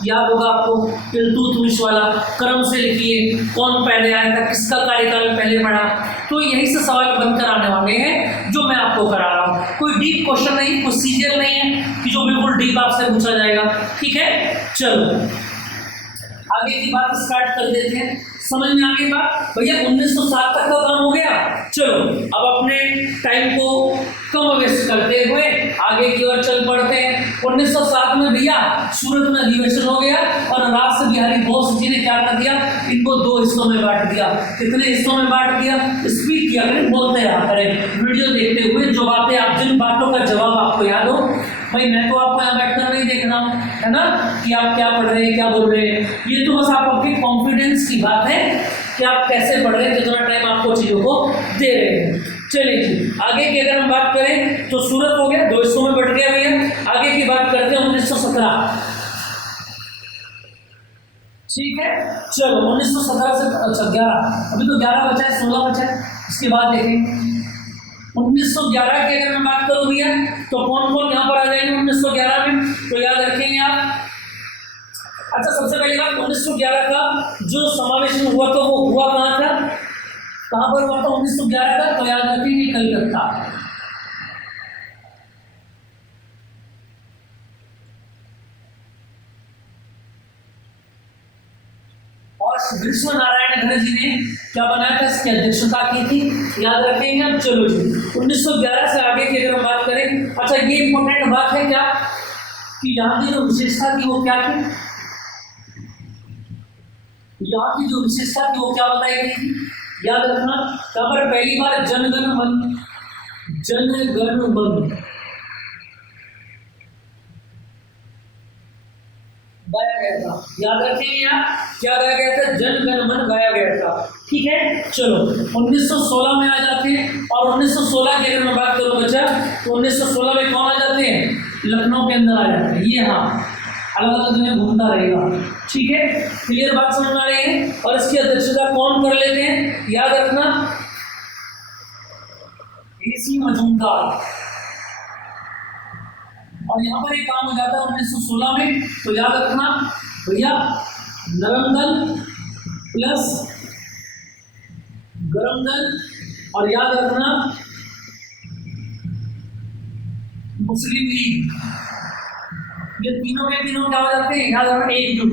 याद होगा आपको, इल्तुतमिश वाला क्रम से लिखिए, कौन पहले आया था, किसका कार्यकाल पहले पढ़ा। तो यही से सवाल बनकर आने वाले हैं जो मैं आपको करा रहा हूँ। कोई डीप क्वेश्चन नहीं, प्रोसीजर नहीं है कि जो बिल्कुल डीप आपसे पूछा जाएगा, ठीक है। चलो आगे की बात स्टार्ट कर देते हैं। समझ में आ गई बात भैया? 1907 तक का काम हो गया। चलो अब अपने टाइम को कम वेस्ट करते हुए आगे की ओर चल पड़ते हैं। 1907 में भैया सूरत में अधिवेशन हो गया और राष्ट्र बिहारी बोस जी ने क्या कर दिया, इनको 2 हिस्सों में बांट दिया। कितने हिस्सों में बांट दिया? स्पीक किया करें, बोलते रहा करें, वीडियो देखते हुए जो बातें आप, जिन बातों का जवाब आपको याद हो। भाई मैं तो आपको यहाँ बैठकर नहीं देख रहा हूँ, है ना, कि आप क्या पढ़ रहे हैं, क्या बोल रहे हैं। ये तो बस आप आपके कॉन्फिडेंस की बात है कि आप कैसे पढ़ रहे हैं, कितना टाइम आपको चीज़ों को दे रहे हैं। चलिए जी, आगे की अगर हम बात करें तो सूरत हो गया, 2 हिस्सों में बट गया भैया। आगे की बात करते हैं 1917, ठीक है। चलो 1917 से अच्छा 11, अभी तो 11 बचा है, 16 बचा है, इसके बाद देखें 1911 की अगर मैं बात करूँ भैया तो कौन कौन यहाँ पर आ जाएंगे 1911 में, तो याद रखेंगे आप। अच्छा सबसे पहले बात 1911 का जो समावेशन हुआ तो वो हुआ कहाँ था, कहाँ पर हुआ था 1911 का, तो याद रखेंगे कलकत्ता। और विश्व नारायण घन जी ने क्या बनाया था, इसकी अध्यक्षता की थी, याद रखेंगे आप। चलो जी 1911 से आगे की अगर हम बात करें, अच्छा ये इंपॉर्टेंट बात है क्या कि यहाँ की जो विशेषता थी वो क्या थी, यहाँ की जो विशेषता थी वो क्या बताई गई थी, याद रखना। यहाँ पर पहली बार जनगण मन गाया गया था, याद रखेंगे आप, क्या गाया गया था, जनगण मन गाया गया था, ठीक है। चलो 1916 में आ जाते हैं, और 1916 की अगर मैं बात करूं बच्चा तो 1916 में कौन आ जाते हैं, लखनऊ के अंदर आ जाते हैं, ये हाँ अलग अलग जगह घूमता रहेगा, ठीक है। क्लियर बात समझ में आ रही है। और इसकी अध्यक्षता कौन कर लेते हैं, याद रखना, AC मजूमदार। और यहाँ पर एक काम हो जाता है 1916 में, तो याद रखना भैया नरम दल प्लस गरम दल, और याद रखना मुस्लिम लीग, ये तीनों के तीनों क्या हो जाते हैं, याद रखना एकजुट,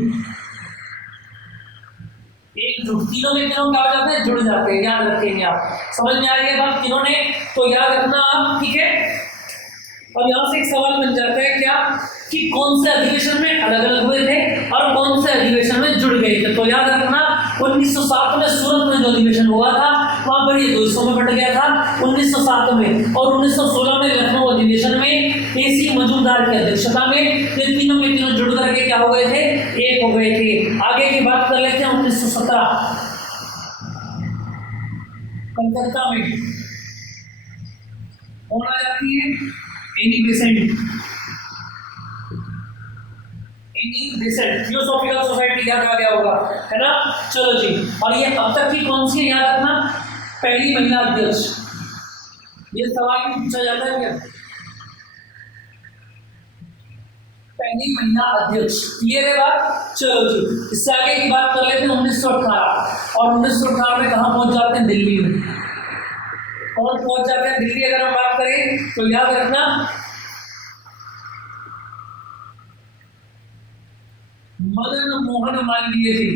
तीनों के तीनों क्या हो जाते हैं, जुड़ जाते हैं, याद रखेंगे आप। समझ में आ रही है बात तीनों ने, तो याद रखना आप, ठीक है। अब यहाँ से एक सवाल बन जाता है क्या कि कौन से अधिवेशन में अलग अलग हुए थे और कौन से अधिवेशन में जुड़ गए थे, तो याद रखना 1907 में सूरत में जो अधिवेशन हुआ था वहां पर ये 2 हिस्सों में बट गया था 1907 में, और 1916 में लखनऊ अधिवेशन में AC मजूमदार की अध्यक्षता में ये तीनों के तीनों जुड़ करके क्या हो गए थे, एक हो गए थे। आगे की बात कर लेते हैं 1917 कलकत्ता में कौन आ जाती है, एनी बेसेंट, थियोसॉफिकल सोसाइटी याद आ गया होगा, है ना। चलो जी, और ये अब तक की कौन सी, याद रखना पहली महिला अध्यक्ष, ये सवाल भी पूछा जाता है क्या, पहली महिला अध्यक्ष। क्लियर है बात? चलो जी, इससे आगे की बात कर लेते हैं 1918। और 1918 में कहाँ पहुंच जाते हैं? दिल्ली में। कौन पहुंच जाते हैं दिल्ली? अगर हम बात करें तो याद रखना मदन मोहन मालवीय जी।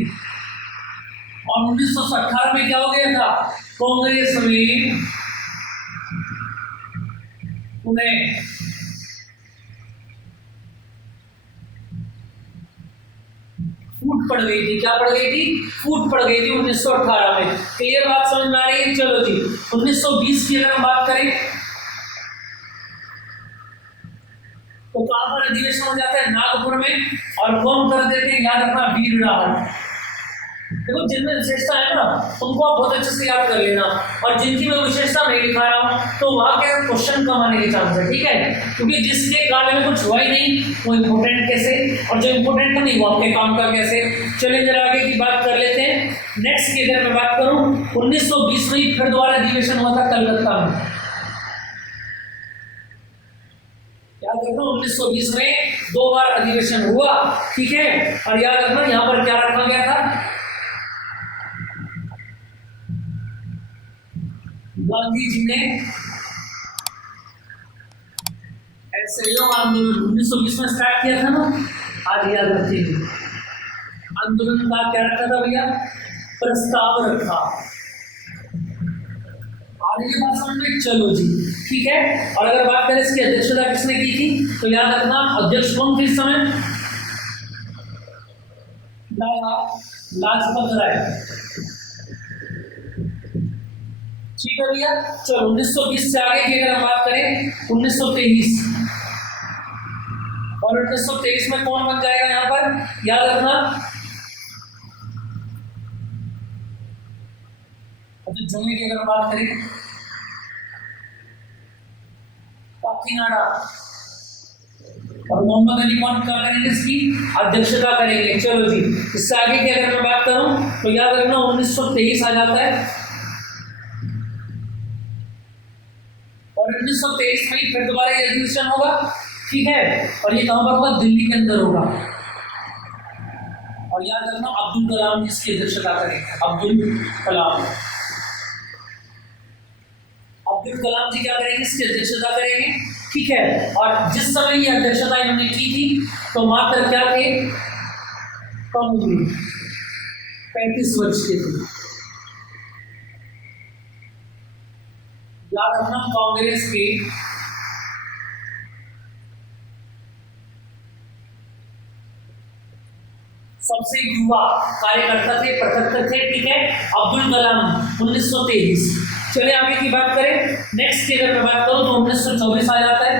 और 1918 में क्या हो गया था? कांग्रेस में उन्हें फूट पड़ गई थी। क्या पड़ गई थी? फूट पड़ गई थी 1918 में। क्लियर बात समझ में आ रही है? चलो जी, 1920 की अगर हम बात करें तो कहां पर अधिवेशन हो जाता है? नागपुर में। और कौन कर देते हैं? याद रखना, वीर राहत। देखो जिनमें विशेषता है ना उनको आप बहुत अच्छे से याद कर लेना, और जिनकी मैं विशेषता नहीं लिखा रहा हूं तो वहां के क्वेश्चन कम आने के चांस है। ठीक है, क्योंकि जिसके काल में कुछ हुआ ही नहीं वो इम्पोर्टेंट कैसे, और जो इम्पोर्टेंट नहीं वो आपके काम का कैसे। चलिए जरा आगे की बात कर लेते हैं। नेक्स्ट की अगर मैं बात करूं 1920 में फिर दोबारा अधिवेशन हुआ था कलकत्ता में। याद रखना 1920 में 2 बार अधिवेशन हुआ। ठीक है, और याद रखना यहाँ पर क्या रखा गया था? गांधी जी ने असहयोग आंदोलन 1920 में स्टार्ट किया था ना, आज याद रखिए। आंदोलन का क्या रखा था भैया? प्रस्ताव रखा। आगे की बात समझ में? चलो जी, ठीक है। और अगर बात करें इसकी अध्यक्षता किसने की थी तो याद रखना अध्यक्ष कौन थे इस समय? लाजपत राय। ठीक है भैया। चलो 1920 से आगे की अगर हम बात करें 1923। और 1923 में कौन बन जाएगा यहाँ पर? याद रखना जंग की अगर बात करें काकीनाडा। और मोहम्मद अली कौन क्या करेंगे? इसकी अध्यक्षता करेंगे। चलो जी, इससे आगे की अगर मैं बात करूं तो याद रखना 1923 आ जाता है। और 1923 में फिर दोबारा ये अधिवेशन होगा। ठीक है, और ये कहां पर होगा? दिल्ली के अंदर होगा। और याद रखना अब्दुल कलाम इसकी अध्यक्षता करेंगे। अब्दुल कलाम जी क्या करेंगे? इसकी अध्यक्षता करेंगे। ठीक है, और जिस समय ये अध्यक्षता इन्होंने की थी तो मात्र क्या थे? कम उम्र 35 वर्ष के थे। याद रखना कांग्रेस के सबसे युवा कार्यकर्ता थे, पचहत्तर थे। ठीक है, अब्दुल कलाम 1923। चलिए आगे की बात करें। नेक्स्ट की अगर मैं बात करूं तो 1924 आ जाता है।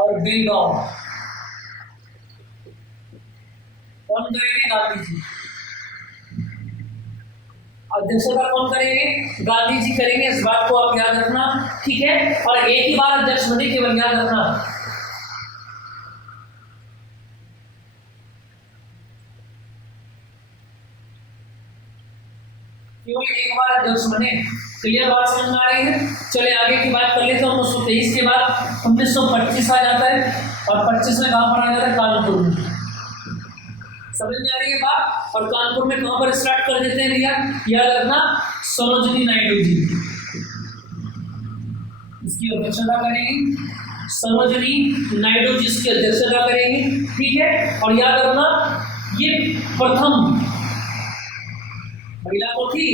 और बेलगांव कौन करेंगे? गांधी जी। अध्यक्षता कौन करेंगे? गांधी जी करेंगे। इस बात को आप याद रखना। ठीक है, और एक ही बार अध्यक्ष बने केवल, याद रखना। केवल एक बार अध्यक्ष बने। क्लियर बात समझ में आ रही है? चले आगे की बात कर लेते हैं। 1923 के बाद 1925 आ जाता है। और 25 में कहां पर आ जाता है? कानपुर में। समझ में आ रही है बात? और कानपुर में कहां पर स्टार्ट कर देते हैं भैया? याद रखना सरोजिनी नायडू जी इसकी अध्यक्षता करेंगे। सरोजिनी नायडू जी इसकी अध्यक्षता करेंगे। ठीक है, और याद रखना ये प्रथम महिला तो थी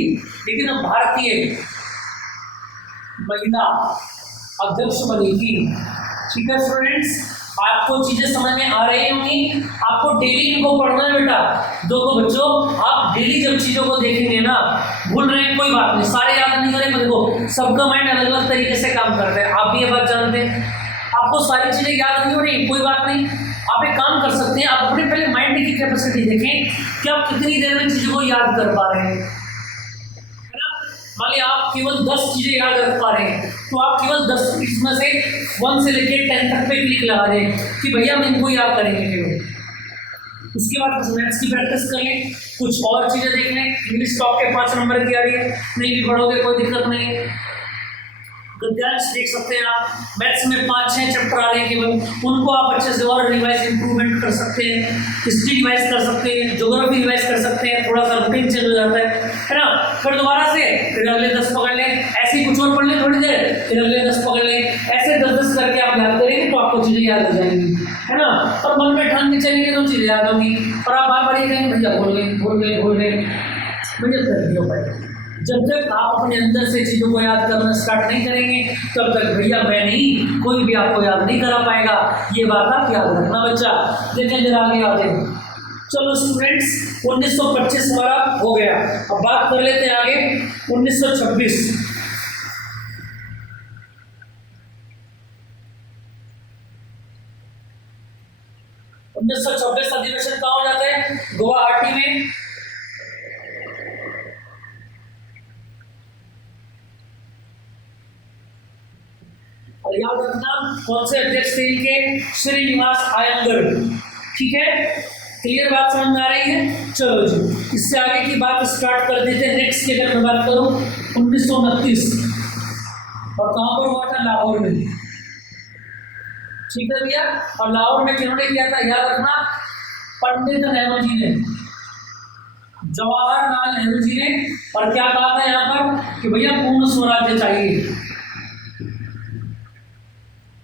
लेकिन अब भारतीय महिला अध्यक्ष बनी थी। ठीक है स्टूडेंट्स, आपको चीजें समझ में आ रही होंगी। आपको डेली इनको पढ़ना है बेटा। देखो बच्चों, आप डेली जब चीजों को देखेंगे ना, भूल रहे हैं कोई बात नहीं, सारे याद नहीं करें। देखो सबका माइंड अलग अलग तरीके से काम करता है, आप भी ये बात जानते हैं। आपको सारी चीजें याद नहीं हो रही, कोई बात नहीं, आप एक काम कर सकते हैं। आप अपने पहले माइंड की कैपेसिटी देखें कि आप कितनी देर में चीजों को याद कर पा रहे हैं, है ना। मान लिया आप केवल 10 चीजें याद रख पा रहे हैं तो आप केवल 10 इसमें से 1 से लेकर 10 तक पे क्लिक लगा दें कि भैया हम इनको याद करेंगे केवल। उसके बाद कुछ मैथ्स की प्रैक्टिस कर लें, कुछ और चीजें देख लें। इंग्लिश तो आपके 5 नंबर की आ रही है, नहीं भी पढ़ोगे कोई दिक्कत नहीं है। गद्यांश देख सकते हैं आप, मैथ्स में 5-6 चैप्टर आ रहे हैं केवल, उनको आप अच्छे से और रिवाइज इंप्रूवमेंट कर सकते हैं, हिस्ट्री रिवाइज कर सकते हैं, ज्योग्राफी रिवाइज कर सकते हैं, थोड़ा सा रूटीन चेंज हो जाता है ना। फिर दोबारा से फिर अगले 10 पकड़ लें, ऐसे ही कुछ और पढ़ लें थोड़ी देर, फिर अगले 10 पकड़ लें, ऐसे 10-10 करके आप याद करेंगे तो आपको चीज़ें याद हो जाएंगी, है ना। और मन में ठान के चलेंगे तो चीज़ें याद होंगी, और आप बार बार ये कहेंगे भैया भूल गए भैया कर दिया पाएगा। जब तक आप अपने अंदर से चीज़ों को याद करना स्टार्ट नहीं करेंगे तब तक भैया मैं नहीं, कोई भी आपको याद नहीं करा पाएगा। ये बात आप याद रखना बच्चा। देखें जरा आगे आते हैं। चलो स्टूडेंट्स, 1925 हमारा हो गया। अब बात कर लेते हैं आगे 1926। 1926 अधिवेशन कहाँ हो जाता है? गुवाहाटी में। और याद रखना कौन से अध्यक्ष थे इनके? श्रीनिवास अयंगर। ठीक है, क्लियर बात समझ में आ रही है? चलो जी, इससे आगे की बात स्टार्ट कर देते हैं। नेक्स्ट की अगर मैं बात करूं 1929, और कहां पर हुआ था? लाहौर में। ठीक है भैया, और लाहौर में किन्होंने किया था? याद रखना, पंडित नेहरू जी ने, जवाहरलाल नेहरू जी ने। और क्या कहा था यहाँ पर कि भैया पूर्ण स्वराज्य चाहिए,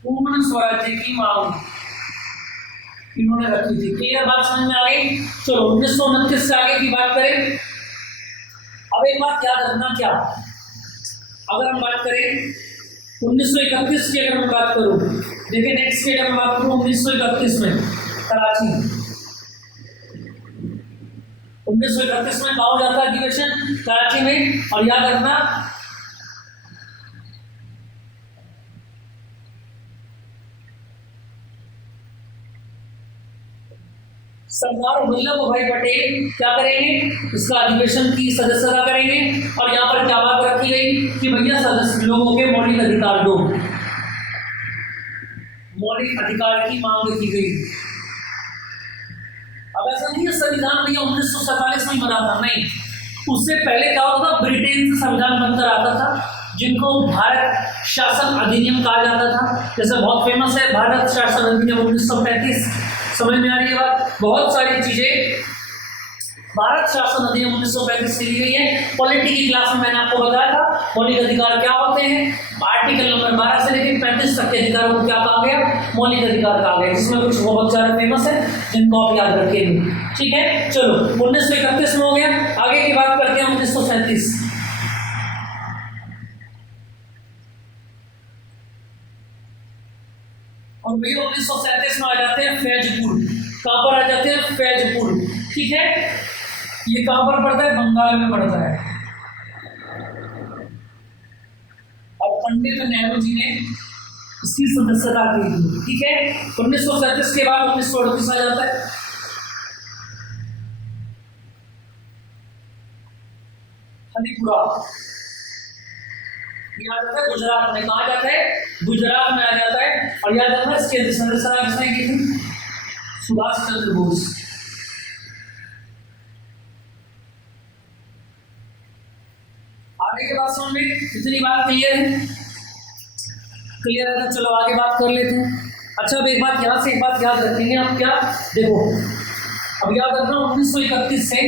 पूर्ण स्वराज्य की मांग इन्होंने रखी थी। क्लियर बात समझ में आ गई? चलो 1929 से आगे की बात करें। अब एक बात याद रखना, क्या अगर हम बात करें 1931 की, अगर मैं बात करूं, देखिए नेक्स्ट की अगर मैं बात करूं 1931 में कराची, 1931 में कहा जाता है अधिवेशन? कराची में। और याद रखना सरदार वल्लभ भाई पटेल क्या करेंगे? इसका अधिवेशन की सदस्यता करेंगे। और यहाँ पर क्या बात रखी गई कि भैया सदस्य लोगों के मौलिक अधिकार दो, मौलिक अधिकार की मांग की गई। अब ऐसा नहीं है संविधान भैया 1947 में ही बना था, नहीं, उससे पहले क्या होता था? ब्रिटेन से संविधान बनकर आता था, जिनको भारत शासन अधिनियम कहा जाता था। जैसे बहुत फेमस है भारत शासन अधिनियम 1935, समझ में आ रही है बात? बहुत सारी चीजें भारत शासन अधिनियम 1935 से ली गई है। पॉलिटी की क्लास में मैंने आपको बताया था मौलिक अधिकार क्या होते हैं। आर्टिकल नंबर 12 से लेकर 35 तक के अधिकारों को क्या कहा गया? मौलिक अधिकार कहा गया, जिसमें कुछ बहुत सारे फेमस है जिनको आप याद रखेंगे। ठीक है, चलो 1931 में हो गया। आगे की बात करते हैं 1937। और भैया 1937 में आ जाते हैं फैजपुर। कहां पर आ जाते हैं? फैजपुर। ठीक है, ये कहां पर पड़ता है? बंगाल में पड़ता है। और पंडित नेहरू जी ने इसकी सदस्यता की थी। ठीक है, 1937 के बाद 1938 आ जाता है। हनीपुरा, ये आ जाता है गुजरात में। कहा जाता है? गुजरात में आ जाता है। और याद रखना इसकी सदस्यता किसने की थी? सुभाष चंद्र बोस। आगे की बात समझ में? इतनी बात क्लियर है? क्लियर है ना? चलो आगे बात कर लेते हैं। अच्छा, अब एक बात यहाँ से एक बात याद रखेंगे आप, क्या देखो, अब याद रखना 1931 से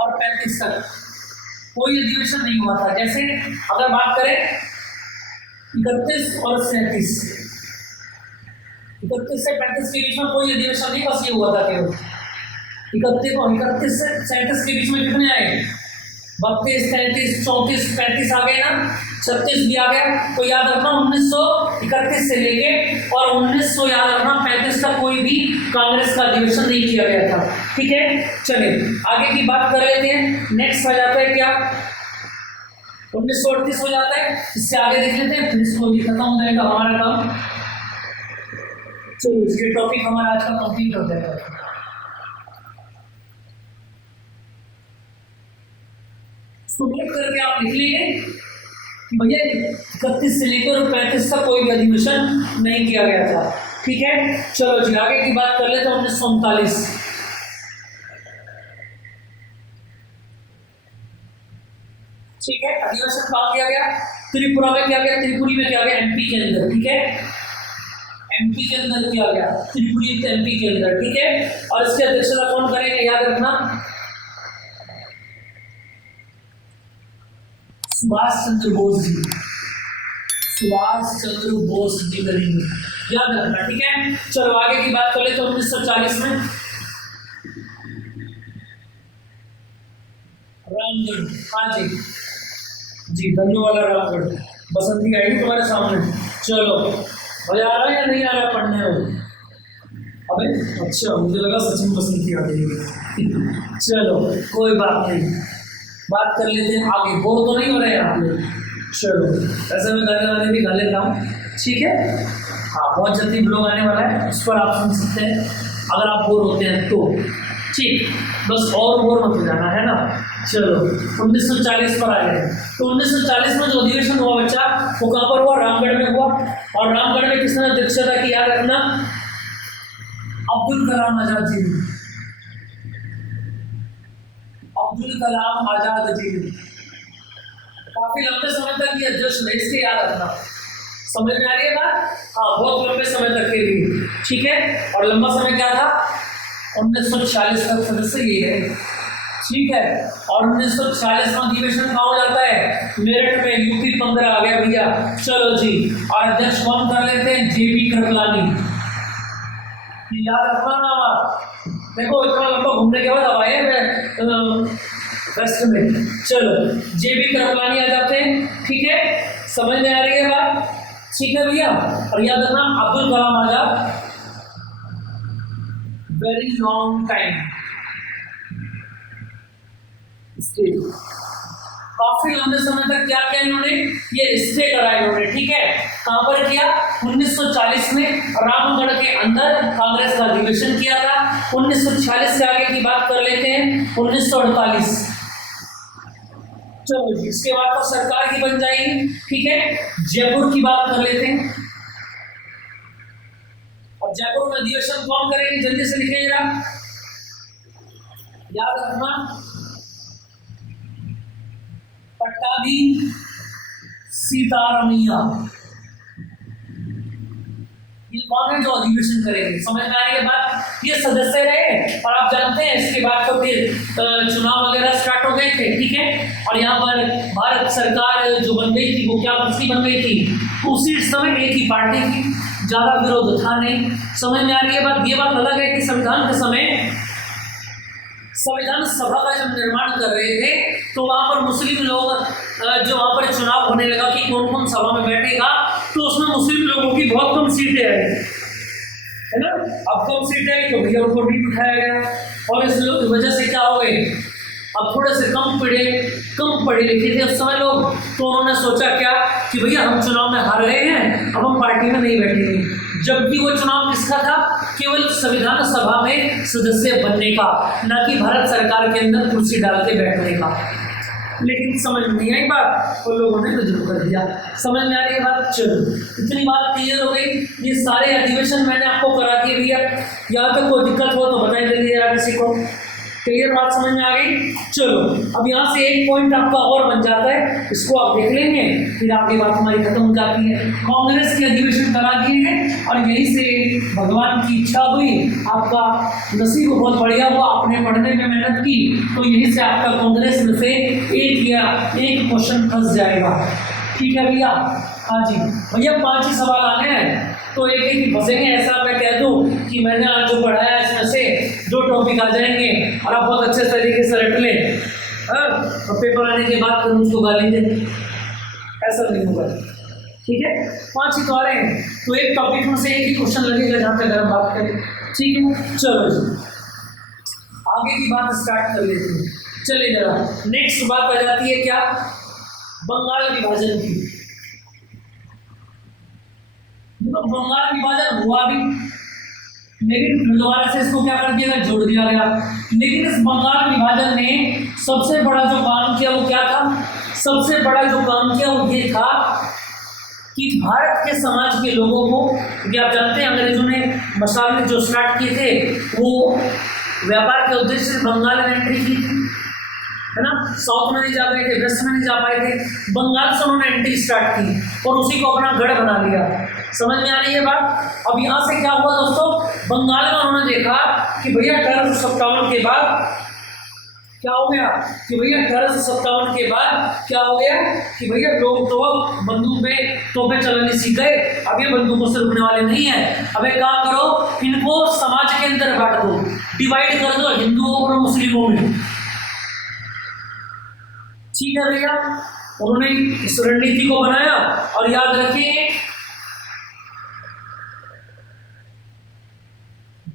और 35 तक कोई अधिवेशन नहीं हुआ था। जैसे अगर बात करें 31 और 37, 31 से 35 के बीच में कोई अधिवेशन नहीं, बस ये हुआ था केवल 31 से 37 के बीच में कितने आए? 32, 33, 34, 35 आ गए ना, 36 भी आ गया। तो याद रखना 1931 से लेके और 1900 याद रखना 35 तक कोई भी कांग्रेस का अधिवेशन नहीं किया गया था। ठीक है, चलिए आगे की बात कर लेते हैं। नेक्स्ट आ जाता है क्या? 1938 हो जाता है। इससे आगे देख लेते हैं, फिर इसको भी खत्म हो जाएगा हमारा काम। चलो ये टॉपिक हमारा आज का कंप्लीट हो जाएगा। इसको नोट करके आप लिख लेंगे कि भैया 31 से लेकर 35 तक कोई भी अधिवेशन नहीं किया गया था। ठीक है, चलो जी आगे की बात कर लेते हैं। 1939, ठीक है, अधिवेशन कहाँ किया गया? त्रिपुरा में किया गया, त्रिपुरी में किया गया, एमपी के अंदर, ठीक है, एमपी के अंदर किया गया, त्रिपुरी एमपी के अंदर, ठीक है। और इसकी अध्यक्षता कौन करेंगे, याद रखना, सुभाष चंद्र बोस जी, सुभाष चंद्र बोस जी करेंगे, याद रखना, ठीक है। चलो आगे की बात कर ले तो 1940 में रामगढ़, हाँ जी जी, धन्यवाद वाला रामगढ़, बसंती आई तुम्हारे सामने। चलो मजा आ रहा है या नहीं आ रहा पढ़ने में? अबे अच्छा, मुझे लगा सच में बसंती आ गई। चलो कोई बात नहीं, बात कर लेते हैं आगे, बोर तो नहीं हो रहे हैं आप लोग? चलो ऐसे में गाने वाने भी गा लेता हूँ, ठीक है। हाँ, बहुत जल्दी ब्लॉग आने वाला है, उस पर आप सुन सकते हैं अगर आप बोर होते हैं तो, ठीक, बस और बोर मत हो जाना, है ना। चलो 1940 पर आ गए, तो 1940 में जो अधिवेशन हुआ बच्चा, वो कहाँ पर हुआ? रामगढ़ में हुआ। और रामगढ़ में किसने अध्यक्षता की, याद रखना, अब्दुल कलाम आजाद जी ने, अब्दुल कलाम आजाद जी ने काफी लंबे समय तक ये अध्यक्ष रहे, इसके याद रखना। समझ में आ रही है बात? हाँ, बहुत लंबे समय तक के लिए, ठीक है। और लंबा समय क्या था? 1940 तक सदस्य ये है, ठीक है। और 1940 में अधिवेशन कहाँ हो जाता है? मेरठ में, यूपी 15 आ गया भैया। चलो जी, और अध्यक्ष कौन कर लेते हैं? जेबी कृपलानी, याद रखना ना, देखो इतना लंबा घूमने के बाद अब आए वेस्ट में। चलो जेबी कृपलानी आ जाते हैं, ठीक है, समझ में आ रही है बात? ठीक है भैया। और याद रखना Abdul Kalam Azad, very long time stay, काफी लंबे समय तक क्या किया इन्होंने? ये स्टे करा इन्होंने, ठीक है। कहां पर किया? 1940 में रामगढ़ के अंदर कांग्रेस का अधिवेशन किया था। 1946 से आगे की बात कर लेते हैं, 1948। चलो जी, इसके बाद तो सरकार की बन जाएगी, ठीक है। जयपुर की बात कर लेते हैं, और जयपुर में अधिवेशन कौन करेंगे? जल्दी से लिखिए जरा, याद रखना, पट्टाभी सीतारमैया, ये कौन है जो अधिवेशन करेंगे? समझ में आ रही है बात? ये सदस्य रहे, और आप जानते हैं इसके बाद तो फिर चुनाव वगैरह स्टार्ट हो गए थे, ठीक है। और यहाँ पर भारत सरकार जो बन गई थी वो क्या बन गई थी? उसी समय एक ही पार्टी थी, ज्यादा विरोध था नहीं। समझ में आ रही है बात? ये बात अलग है कि संविधान के समय संविधान सभा का जब निर्माण कर रहे थे तो वहां पर मुस्लिम लोग, जो वहां पर चुनाव होने लगा कि कौन कौन सभा में बैठेगा, तो उसमें मुस्लिम लोगों की बहुत कम सीटें आई, है ना। अब कम सीटें आई तो भैया उनको नहीं उठाया गया, और इस वजह से क्या हो गए, अब थोड़े से कम पढ़े लिखे थे उस समय लोग, तो उन्होंने सोचा क्या कि भैया हम चुनाव में हार रहे हैं, अब हम पार्टी में नहीं बैठेंगे। जबकि वो चुनाव किसका था? केवल संविधान सभा में सदस्य बनने का, ना कि भारत सरकार के अंदर कुर्सी डाल के बैठने का। लेकिन समझ में नहीं आई बात, तो लोगों ने रद्द कर दिया। समझ में आ रही है बात? चलो इतनी बात क्लियर हो गई। ये सारे अधिवेशन मैंने आपको करा दिए भैया, यहाँ तक कोई दिक्कत हो तो बताइए जल्दी जरा किसी को। क्लियर बात समझ में आ गई? चलो अब यहाँ से एक पॉइंट आपका और बन जाता है, इसको आप देख लेंगे, फिर आपकी बात हमारी खत्म हो जाती है। कांग्रेस के अधिवेशन करा दिए हैं, और यहीं से भगवान की इच्छा हुई, आपका नसीब बहुत बढ़िया हुआ, आपने पढ़ने में मेहनत की, तो यहीं से आपका कांग्रेस में से एक क्वेश्चन फंस जाएगा, ठीक है भैया? हाँ जी भैया, 5 ही सवाल आने हैं, तो एक ही फंसेंगे। ऐसा मैं कह दूं कि मैंने आज जो पढ़ाया इसमें से 2 टॉपिक आ जाएंगे, और आप बहुत अच्छे तरीके से रट लें, और पेपर आने के बाद फिर मुझको गाली दें, ऐसा नहीं होगा, ठीक है। 5 ही तो आ रहे हैं, तो एक टॉपिक में से एक ही क्वेश्चन लगेगा जहाँ तक अगर हम बात करें, ठीक है। चलो जी आगे की बात स्टार्ट कर लेते हैं। चलिए जरा नेक्स्ट बात आ जाती है क्या? बंगाल विभाजन की। बंगाल विभाजन हुआ भी, लेकिन दोबारा से इसको क्या कर दिया गया? जोड़ दिया गया। लेकिन इस बंगाल विभाजन ने सबसे बड़ा जो काम किया वो क्या था? सबसे बड़ा जो काम किया वो ये था कि भारत के समाज के लोगों को, क्योंकि आप जानते हैं अंग्रेजों ने मसाले जो स्टार्ट किए थे वो व्यापार के उद्देश्य से बंगाल में एंट्री की थी, है ना, साउथ में नहीं जा पाए थे, वेस्ट में नहीं जा पाए थे, बंगाल से उन्होंने एंट्री स्टार्ट की और उसी को अपना गढ़ बना लिया। समझ में आ रही है बात। अब यहाँ से क्या हुआ दोस्तों, बंगाल में उन्होंने देखा कि भैया 1857 के बाद क्या हो गया कि भैया 1857 के बाद क्या हो गया कि भैया लोग तो बंदूक में तोपे चलाने सीख गए, अब ये बंदूकों से रुकने वाले नहीं है। अब एक काम करो, इनको समाज के अंदर बांट दो, डिवाइड कर दो हिंदुओं और मुस्लिमों में। ठीक है भैया, उन्होंने इस रणनीति को बनाया और याद रखिए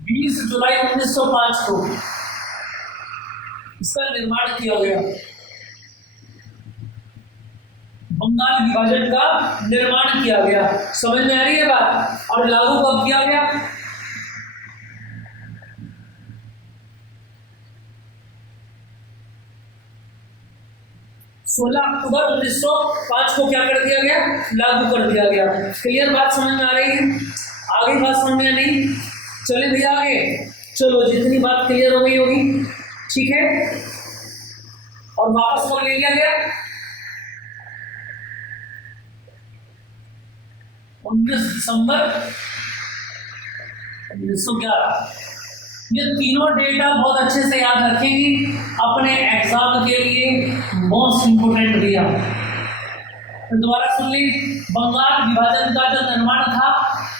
20 जुलाई 1905 को इसका निर्माण किया गया, बंगाल विभाजन का निर्माण किया गया। समझ में आ रही है बात। और लागू कब किया गया, अक्टूबर 1905 को क्या कर दिया गया, लागू कर दिया गया। क्लियर बात समझ में आ रही है, आगे बात समझ में नहीं, चले भैया आगे चलो, जितनी बात क्लियर हो गई होगी, ठीक है। और वापस कब ले लिया गया, 19 दिसंबर 1911। ये तीनों डेटा बहुत अच्छे से याद रखेंगे, अपने एग्जाम के लिए मोस्ट इंपोर्टेंट दिया। तो दोबारा सुन ली, बंगाल विभाजन का जो निर्माण था,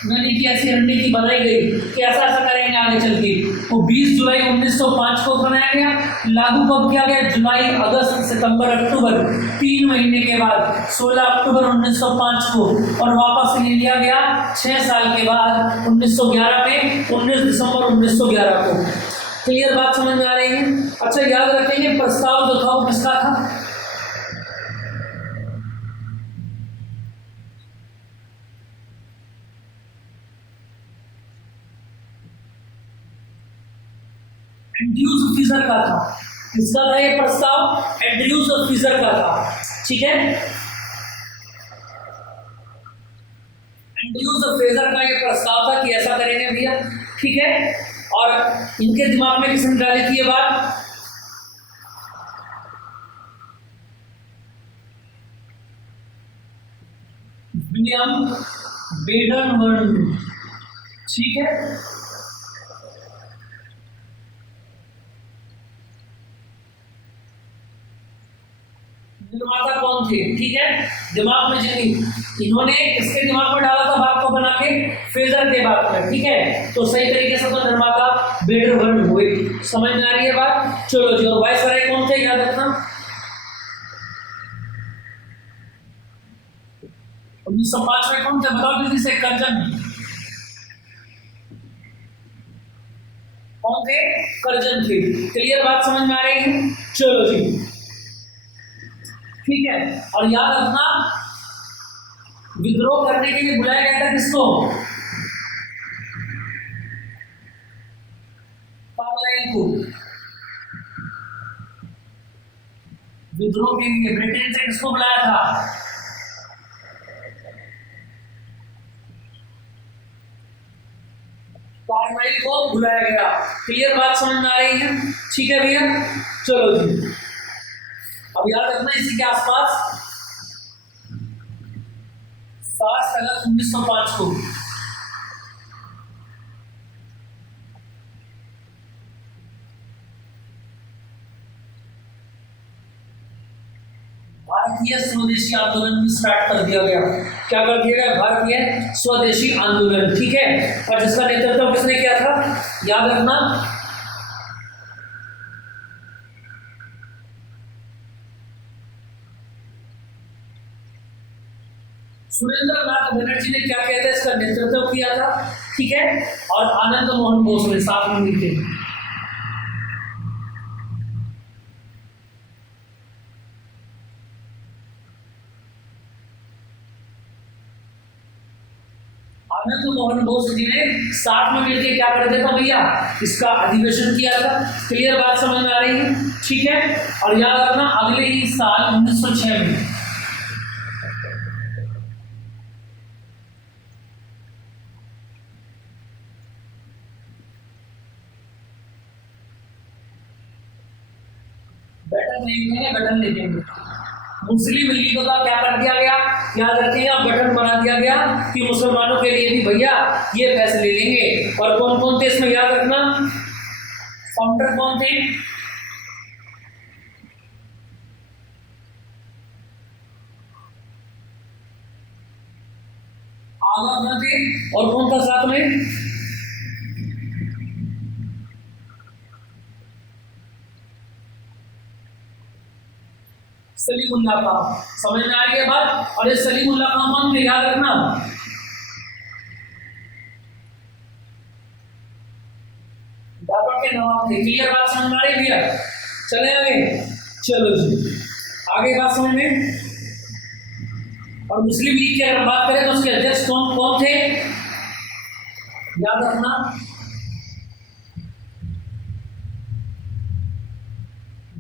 यानी कि ऐसी रणनीति बनाई गई कि ऐसा ऐसा करेंगे आगे चल के। तो 20 जुलाई 1905 को बनाया गया, लागू कब किया गया, जुलाई, अगस्त, सितंबर, अक्टूबर, 3 महीने के बाद 16 अक्टूबर 1905 को, और वापस ले लिया गया 6 साल के बाद 1911 में, 19 दिसंबर 1911 को। क्लियर बात समझ में आ रही है। अच्छा याद रखेंगे प्रस्ताव जो था वो किसका था, एंड्रयूज फिशर का था। किसका था ये प्रस्ताव, एंड्रयूज फिशर का था। ठीक है, एंड्रयूज फिशर का ये प्रस्ताव था कि ऐसा करेंगे भैया, ठीक है। और इनके दिमाग में किसने डाली थी ये बात, विलियम बेडन, ठीक है। निर्माता कौन थे, ठीक है, दिमाग में जिन्हें इन्होंने इसके दिमाग में डाला था बात को बना के फेजर के बात में, ठीक है। तो सही तरीके से तो निर्माता बेडन हुए। समझ में आ रही है बात। चलो जी, और वायसराय कौन थे याद रखना, 1905 में कौन थे बताओ जल्दी से, करजन। कौन थे, करजन थे। क्लियर बात समझ में आ रही है। चलो जी, ठीक है। और याद रखना विद्रोह करने के लिए बुलाया गया था किसको, कार्लाइल को। विद्रोह के लिए ब्रिटेन से किसको बुलाया था, कार्लाइल को बुलाया गया। क्लियर बात समझ में आ रही है, ठीक है भैया। चलो जी, अब याद रखना इसी के आसपास 7 अगस्त 1905 को भारतीय स्वदेशी आंदोलन भी स्टार्ट कर दिया गया। क्या कर दिया गया, भारतीय स्वदेशी आंदोलन, ठीक है। और जिसका नेतृत्व किसने किया था, याद रखना सुरेंद्र नाथ बनर्जी ने क्या कहते हैं इसका नेतृत्व किया था, ठीक है। और आनंद मोहन बोस ने साथ में मिलते। आनंद मोहन बोस जी ने साथ में मिलकर क्या कर दिया था भैया, इसका अधिवेशन किया था। क्लियर बात समझ में आ रही है, ठीक है। और याद रखना अगले ही साल 1906 में बैठक नहीं लिखेंगे, गठन लिखेंगे। मुस्लिम लीग का क्या कर दिया गया, याद रखिए, अब गठन बना दिया गया कि मुसलमानों के लिए भी भैया ये फैसले लेंगे। और कौन कौन थे इसमें याद रखना, फाउंडर कौन थे, आगा थे, और कौन था साथ में, सलीमुल्लाह खां। समझ में आ रही है बात। और ये सलीमुल्लाह खां कौन थे, याद रखना, बाबर के नवाब थे। क्लियर बात समझ में आ रही भैया। चले आगे, चलो जी आगे बात समझ में। और मुस्लिम लीग की अगर बात करें तो उसके अध्यक्ष कौन कौन थे, याद रखना,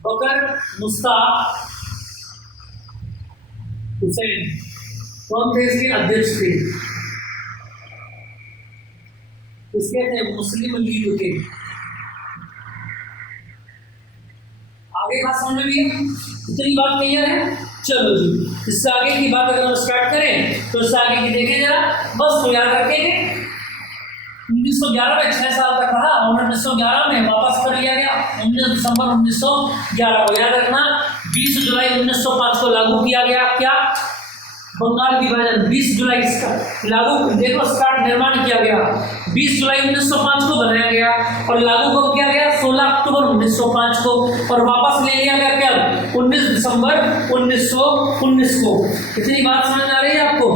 बकर मुश्ताक हुसैन कौन थे, इसके अध्यक्ष थे। किसके थे, मुस्लिम लीग के। आगे बात समझ में भी है, इतनी बात क्लियर है। चलो जी, इससे आगे की बात अगर हम स्टार्ट करें तो इससे आगे की देखें जरा, बस तो याद रखेंगे 1911 में 6 साल तक रहा और 1911 में वापस कर लिया गया। 19 दिसंबर 1911 को याद रखना। 20 जुलाई 1905 को लागू किया गया। क्या, बंगाल विभाजन 20 जुलाई इसका लागू, देखो स्टार्ट निर्माण किया गया 20 जुलाई 1905 को बनाया गया और लागू कब किया गया, 16 अक्टूबर 1905 को, और वापस ले लिया गया क्या, 19 दिसंबर 1919 को। इतनी बात समझ आ रही है आपको,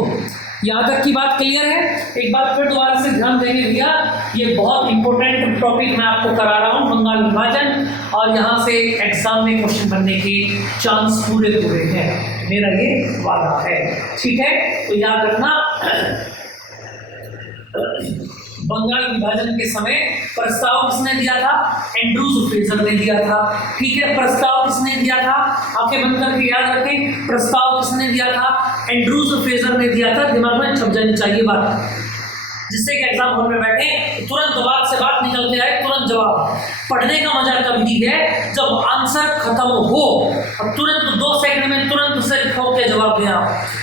यहाँ तक की बात क्लियर है। एक बार फिर दोबारा से ध्यान देंगे भैया, ये बहुत इंपॉर्टेंट टॉपिक मैं आपको करा रहा हूँ, बंगाल विभाजन, और यहाँ से एग्जाम में क्वेश्चन बनने के चांस पूरे पूरे हैं, मेरा ये वादा है। ठीक है, तो याद रखना बंगाल विभाजन के समय प्रस्ताव किसने दिया था, एंड्रूज फ्रेजर ने दिया था। ठीक है, प्रस्ताव किसने दिया था, आंखें बंद करके याद रखें, प्रस्ताव किसने दिया था, एंड्रूज फ्रेजर ने दिया था। दिमाग में छप जानी चाहिए बात, जिससे कि एग्जाम हॉल में बैठे तुरंत दिमाग से बात निकल के आए, तुरंत जवाब। पढ़ने का मजा कभी है जब आंसर खत्म हो और तुरंत 2 सेकंड में तुरंत उसे ठोक के जवाब दिया।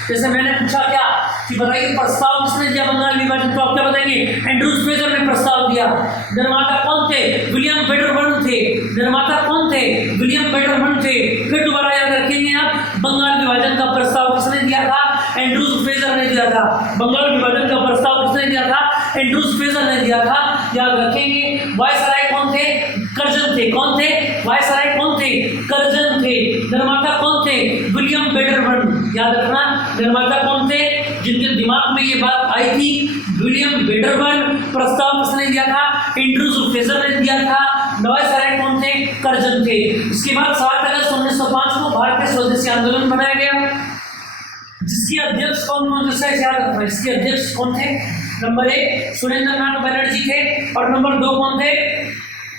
जैसे मैंने पूछा क्या कि बताइए प्रस्ताव किसने दिया बंगाल विभाजन, तो आप क्या बताएंगे, एंड्रूज फ्रेजर ने प्रस्ताव दिया। निर्माता कौन थे, विलियम वेडरबर्न थे। निर्माता कौन थे, विलियम वेडरबर्न थे। फिर दोबारा याद रखेंगे आप, बंगाल विभाजन का प्रस्ताव किसने दिया था, एंड्रूज फ्रेजर ने दिया था। बंगाल विभाजन का प्रस्ताव किसने दिया था, एंड्रूज फ्रेजर ने दिया था। याद रखेंगे, वायसराय कौन थे, कर्जन थे। कौन थे, वायसराय कौन थे, कर्जन थे। निर्माता कौन थे, विलियम वेडरबर्न। याद रखना, निर्माता कौन थे, जिनके दिमाग में ये बात आई थी, विलियम वेडरबर्न। प्रस्ताव किसने दिया था, एंड्रूज फ्रेजर ने दिया था। वायसराय कौन थे, कर्जन थे। इसके बाद 7 अगस्त 1905 को भारतीय स्वदेशी आंदोलन बनाया गया, जिसके अध्यक्ष कौन थे, याद रखना, इसके अध्यक्ष कौन थे। नंबर 1 सुरेंद्र नाथ बनर्जी थे और नंबर 2 कौन थे,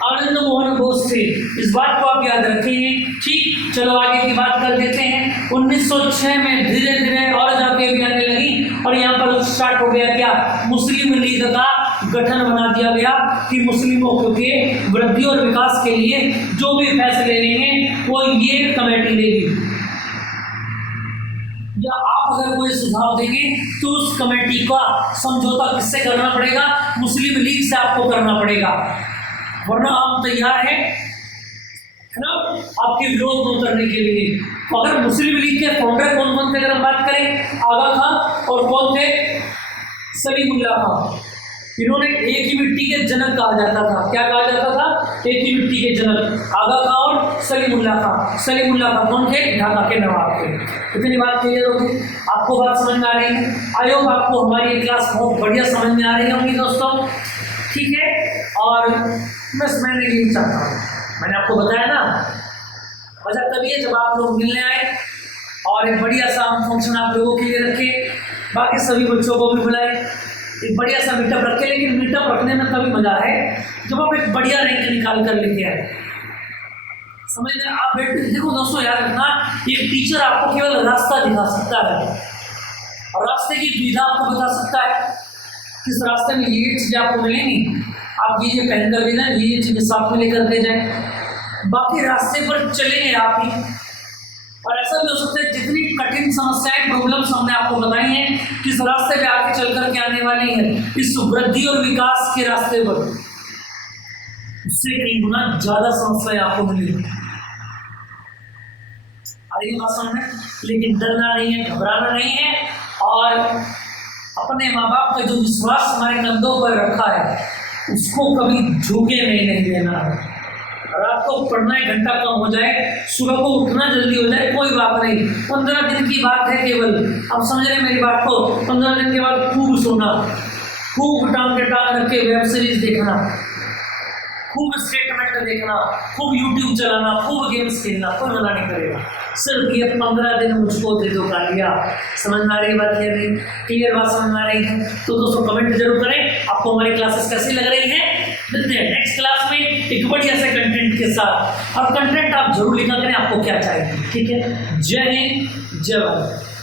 आनंद मोहन बोस थे। इस बात को आप याद रखेंगे। ठीक, चलो आगे की बात कर देते हैं। 1906 में धीरे धीरे और जाके भी आने लगी और यहाँ पर स्टार्ट हो गया क्या, मुस्लिम लीग का गठन बना दिया गया कि मुस्लिमों के वृद्धि और विकास के लिए जो भी फैसले लेंगे वो ये कमेटी लेगी, या आप अगर कोई सुझाव देंगे तो उस कमेटी का समझौता किससे करना पड़ेगा, मुस्लिम लीग से आपको करना पड़ेगा, वरना आप तैयार है ना आपके विरोध में उतरने के लिए। तो अगर मुस्लिम लीग के फाउंडर कौन कौन थे अगर हम बात करें, आगा खां और कौन थे, सलीमुल्लाह खां। इन्होंने एक ही मिट्टी के जनक कहा जाता था। क्या कहा जाता था, एक ही मिट्टी के जनक, आगा खां और सलीमुल्लाह खां। सलीमुल्लाह खां कौन थे, ढाका के नवाब थे। इतनी बात क्लियर होगी, आपको बात समझ में आ रही है। आई होप आपको हमारी ये क्लास बहुत बढ़िया समझ में आ रही होगी दोस्तों। ठीक है, और बस मैंने यही चाहता हूँ, मैंने आपको बताया ना, मजा तभी है जब आप लोग मिलने आए और एक बढ़िया सा फंक्शन आप लोगों के लिए रखें, बाकी सभी बच्चों को भी बुलाएं, एक बढ़िया सा मीटअप रखें। लेकिन मीटअप रखने में तभी मजा है जब आप एक बढ़िया रैंक निकाल कर लेके आए। समझ में आप देखो दोस्तों, याद रखना, एक टीचर आपको केवल रास्ता दिखा सकता है और रास्ते की दुविधा आपको बता सकता है, किस रास्ते में ये चीज़ें आपको मिलेंगी, आप ये पहन कर ले जाए, ये चीज़ें साथ में लेकर के जाए। बाकी रास्ते पर चलेंगे आप ही। और ऐसा भी हो सकता है जितनी कठिन समस्याएं प्रॉब्लम्स हमने आपको बताई हैं किस रास्ते पे आगे चल करके आने वाली है, इस वृद्धि और विकास के रास्ते पर, उससे कई गुना ज्यादा समस्याएं आपको मिलेगी। आगे बात समझ में, लेकिन डरना नहीं है, घबराना नहीं है, और अपने माँ बाप का जो विश्वास हमारे कंधों पर रखा है उसको कभी झुके नहीं देना है। रात को पढ़ना 1 घंटा कम हो जाए, सुबह को उठना जल्दी हो जाए, कोई बात नहीं, 15 दिन की बात है केवल। आप समझ रहे हैं मेरी बात को? 15 दिन के बाद खूब सोना, खूब टांग के टांग रख के वेब सीरीज देखना, खूब स्टेटमेंट देखना, खूब यूट्यूब चलाना, खूब गेम्स खेलना, कोई मना नहीं करेगा। सिर्फ ये 15 दिन मुझको दे दो कालिया। समझ में आ रही बात है? नहीं क्लियर बात समझ में आ रही है तो दोस्तों कमेंट जरूर करें आपको हमारी क्लासेस कैसी लग रही हैं। मिलते हैं नेक्स्ट क्लास में एक बढ़िया से कंटेंट के साथ, और कंटेंट आप जरूर लिखा करें आपको क्या चाहिए। ठीक है, जय हिंद, जय भारत।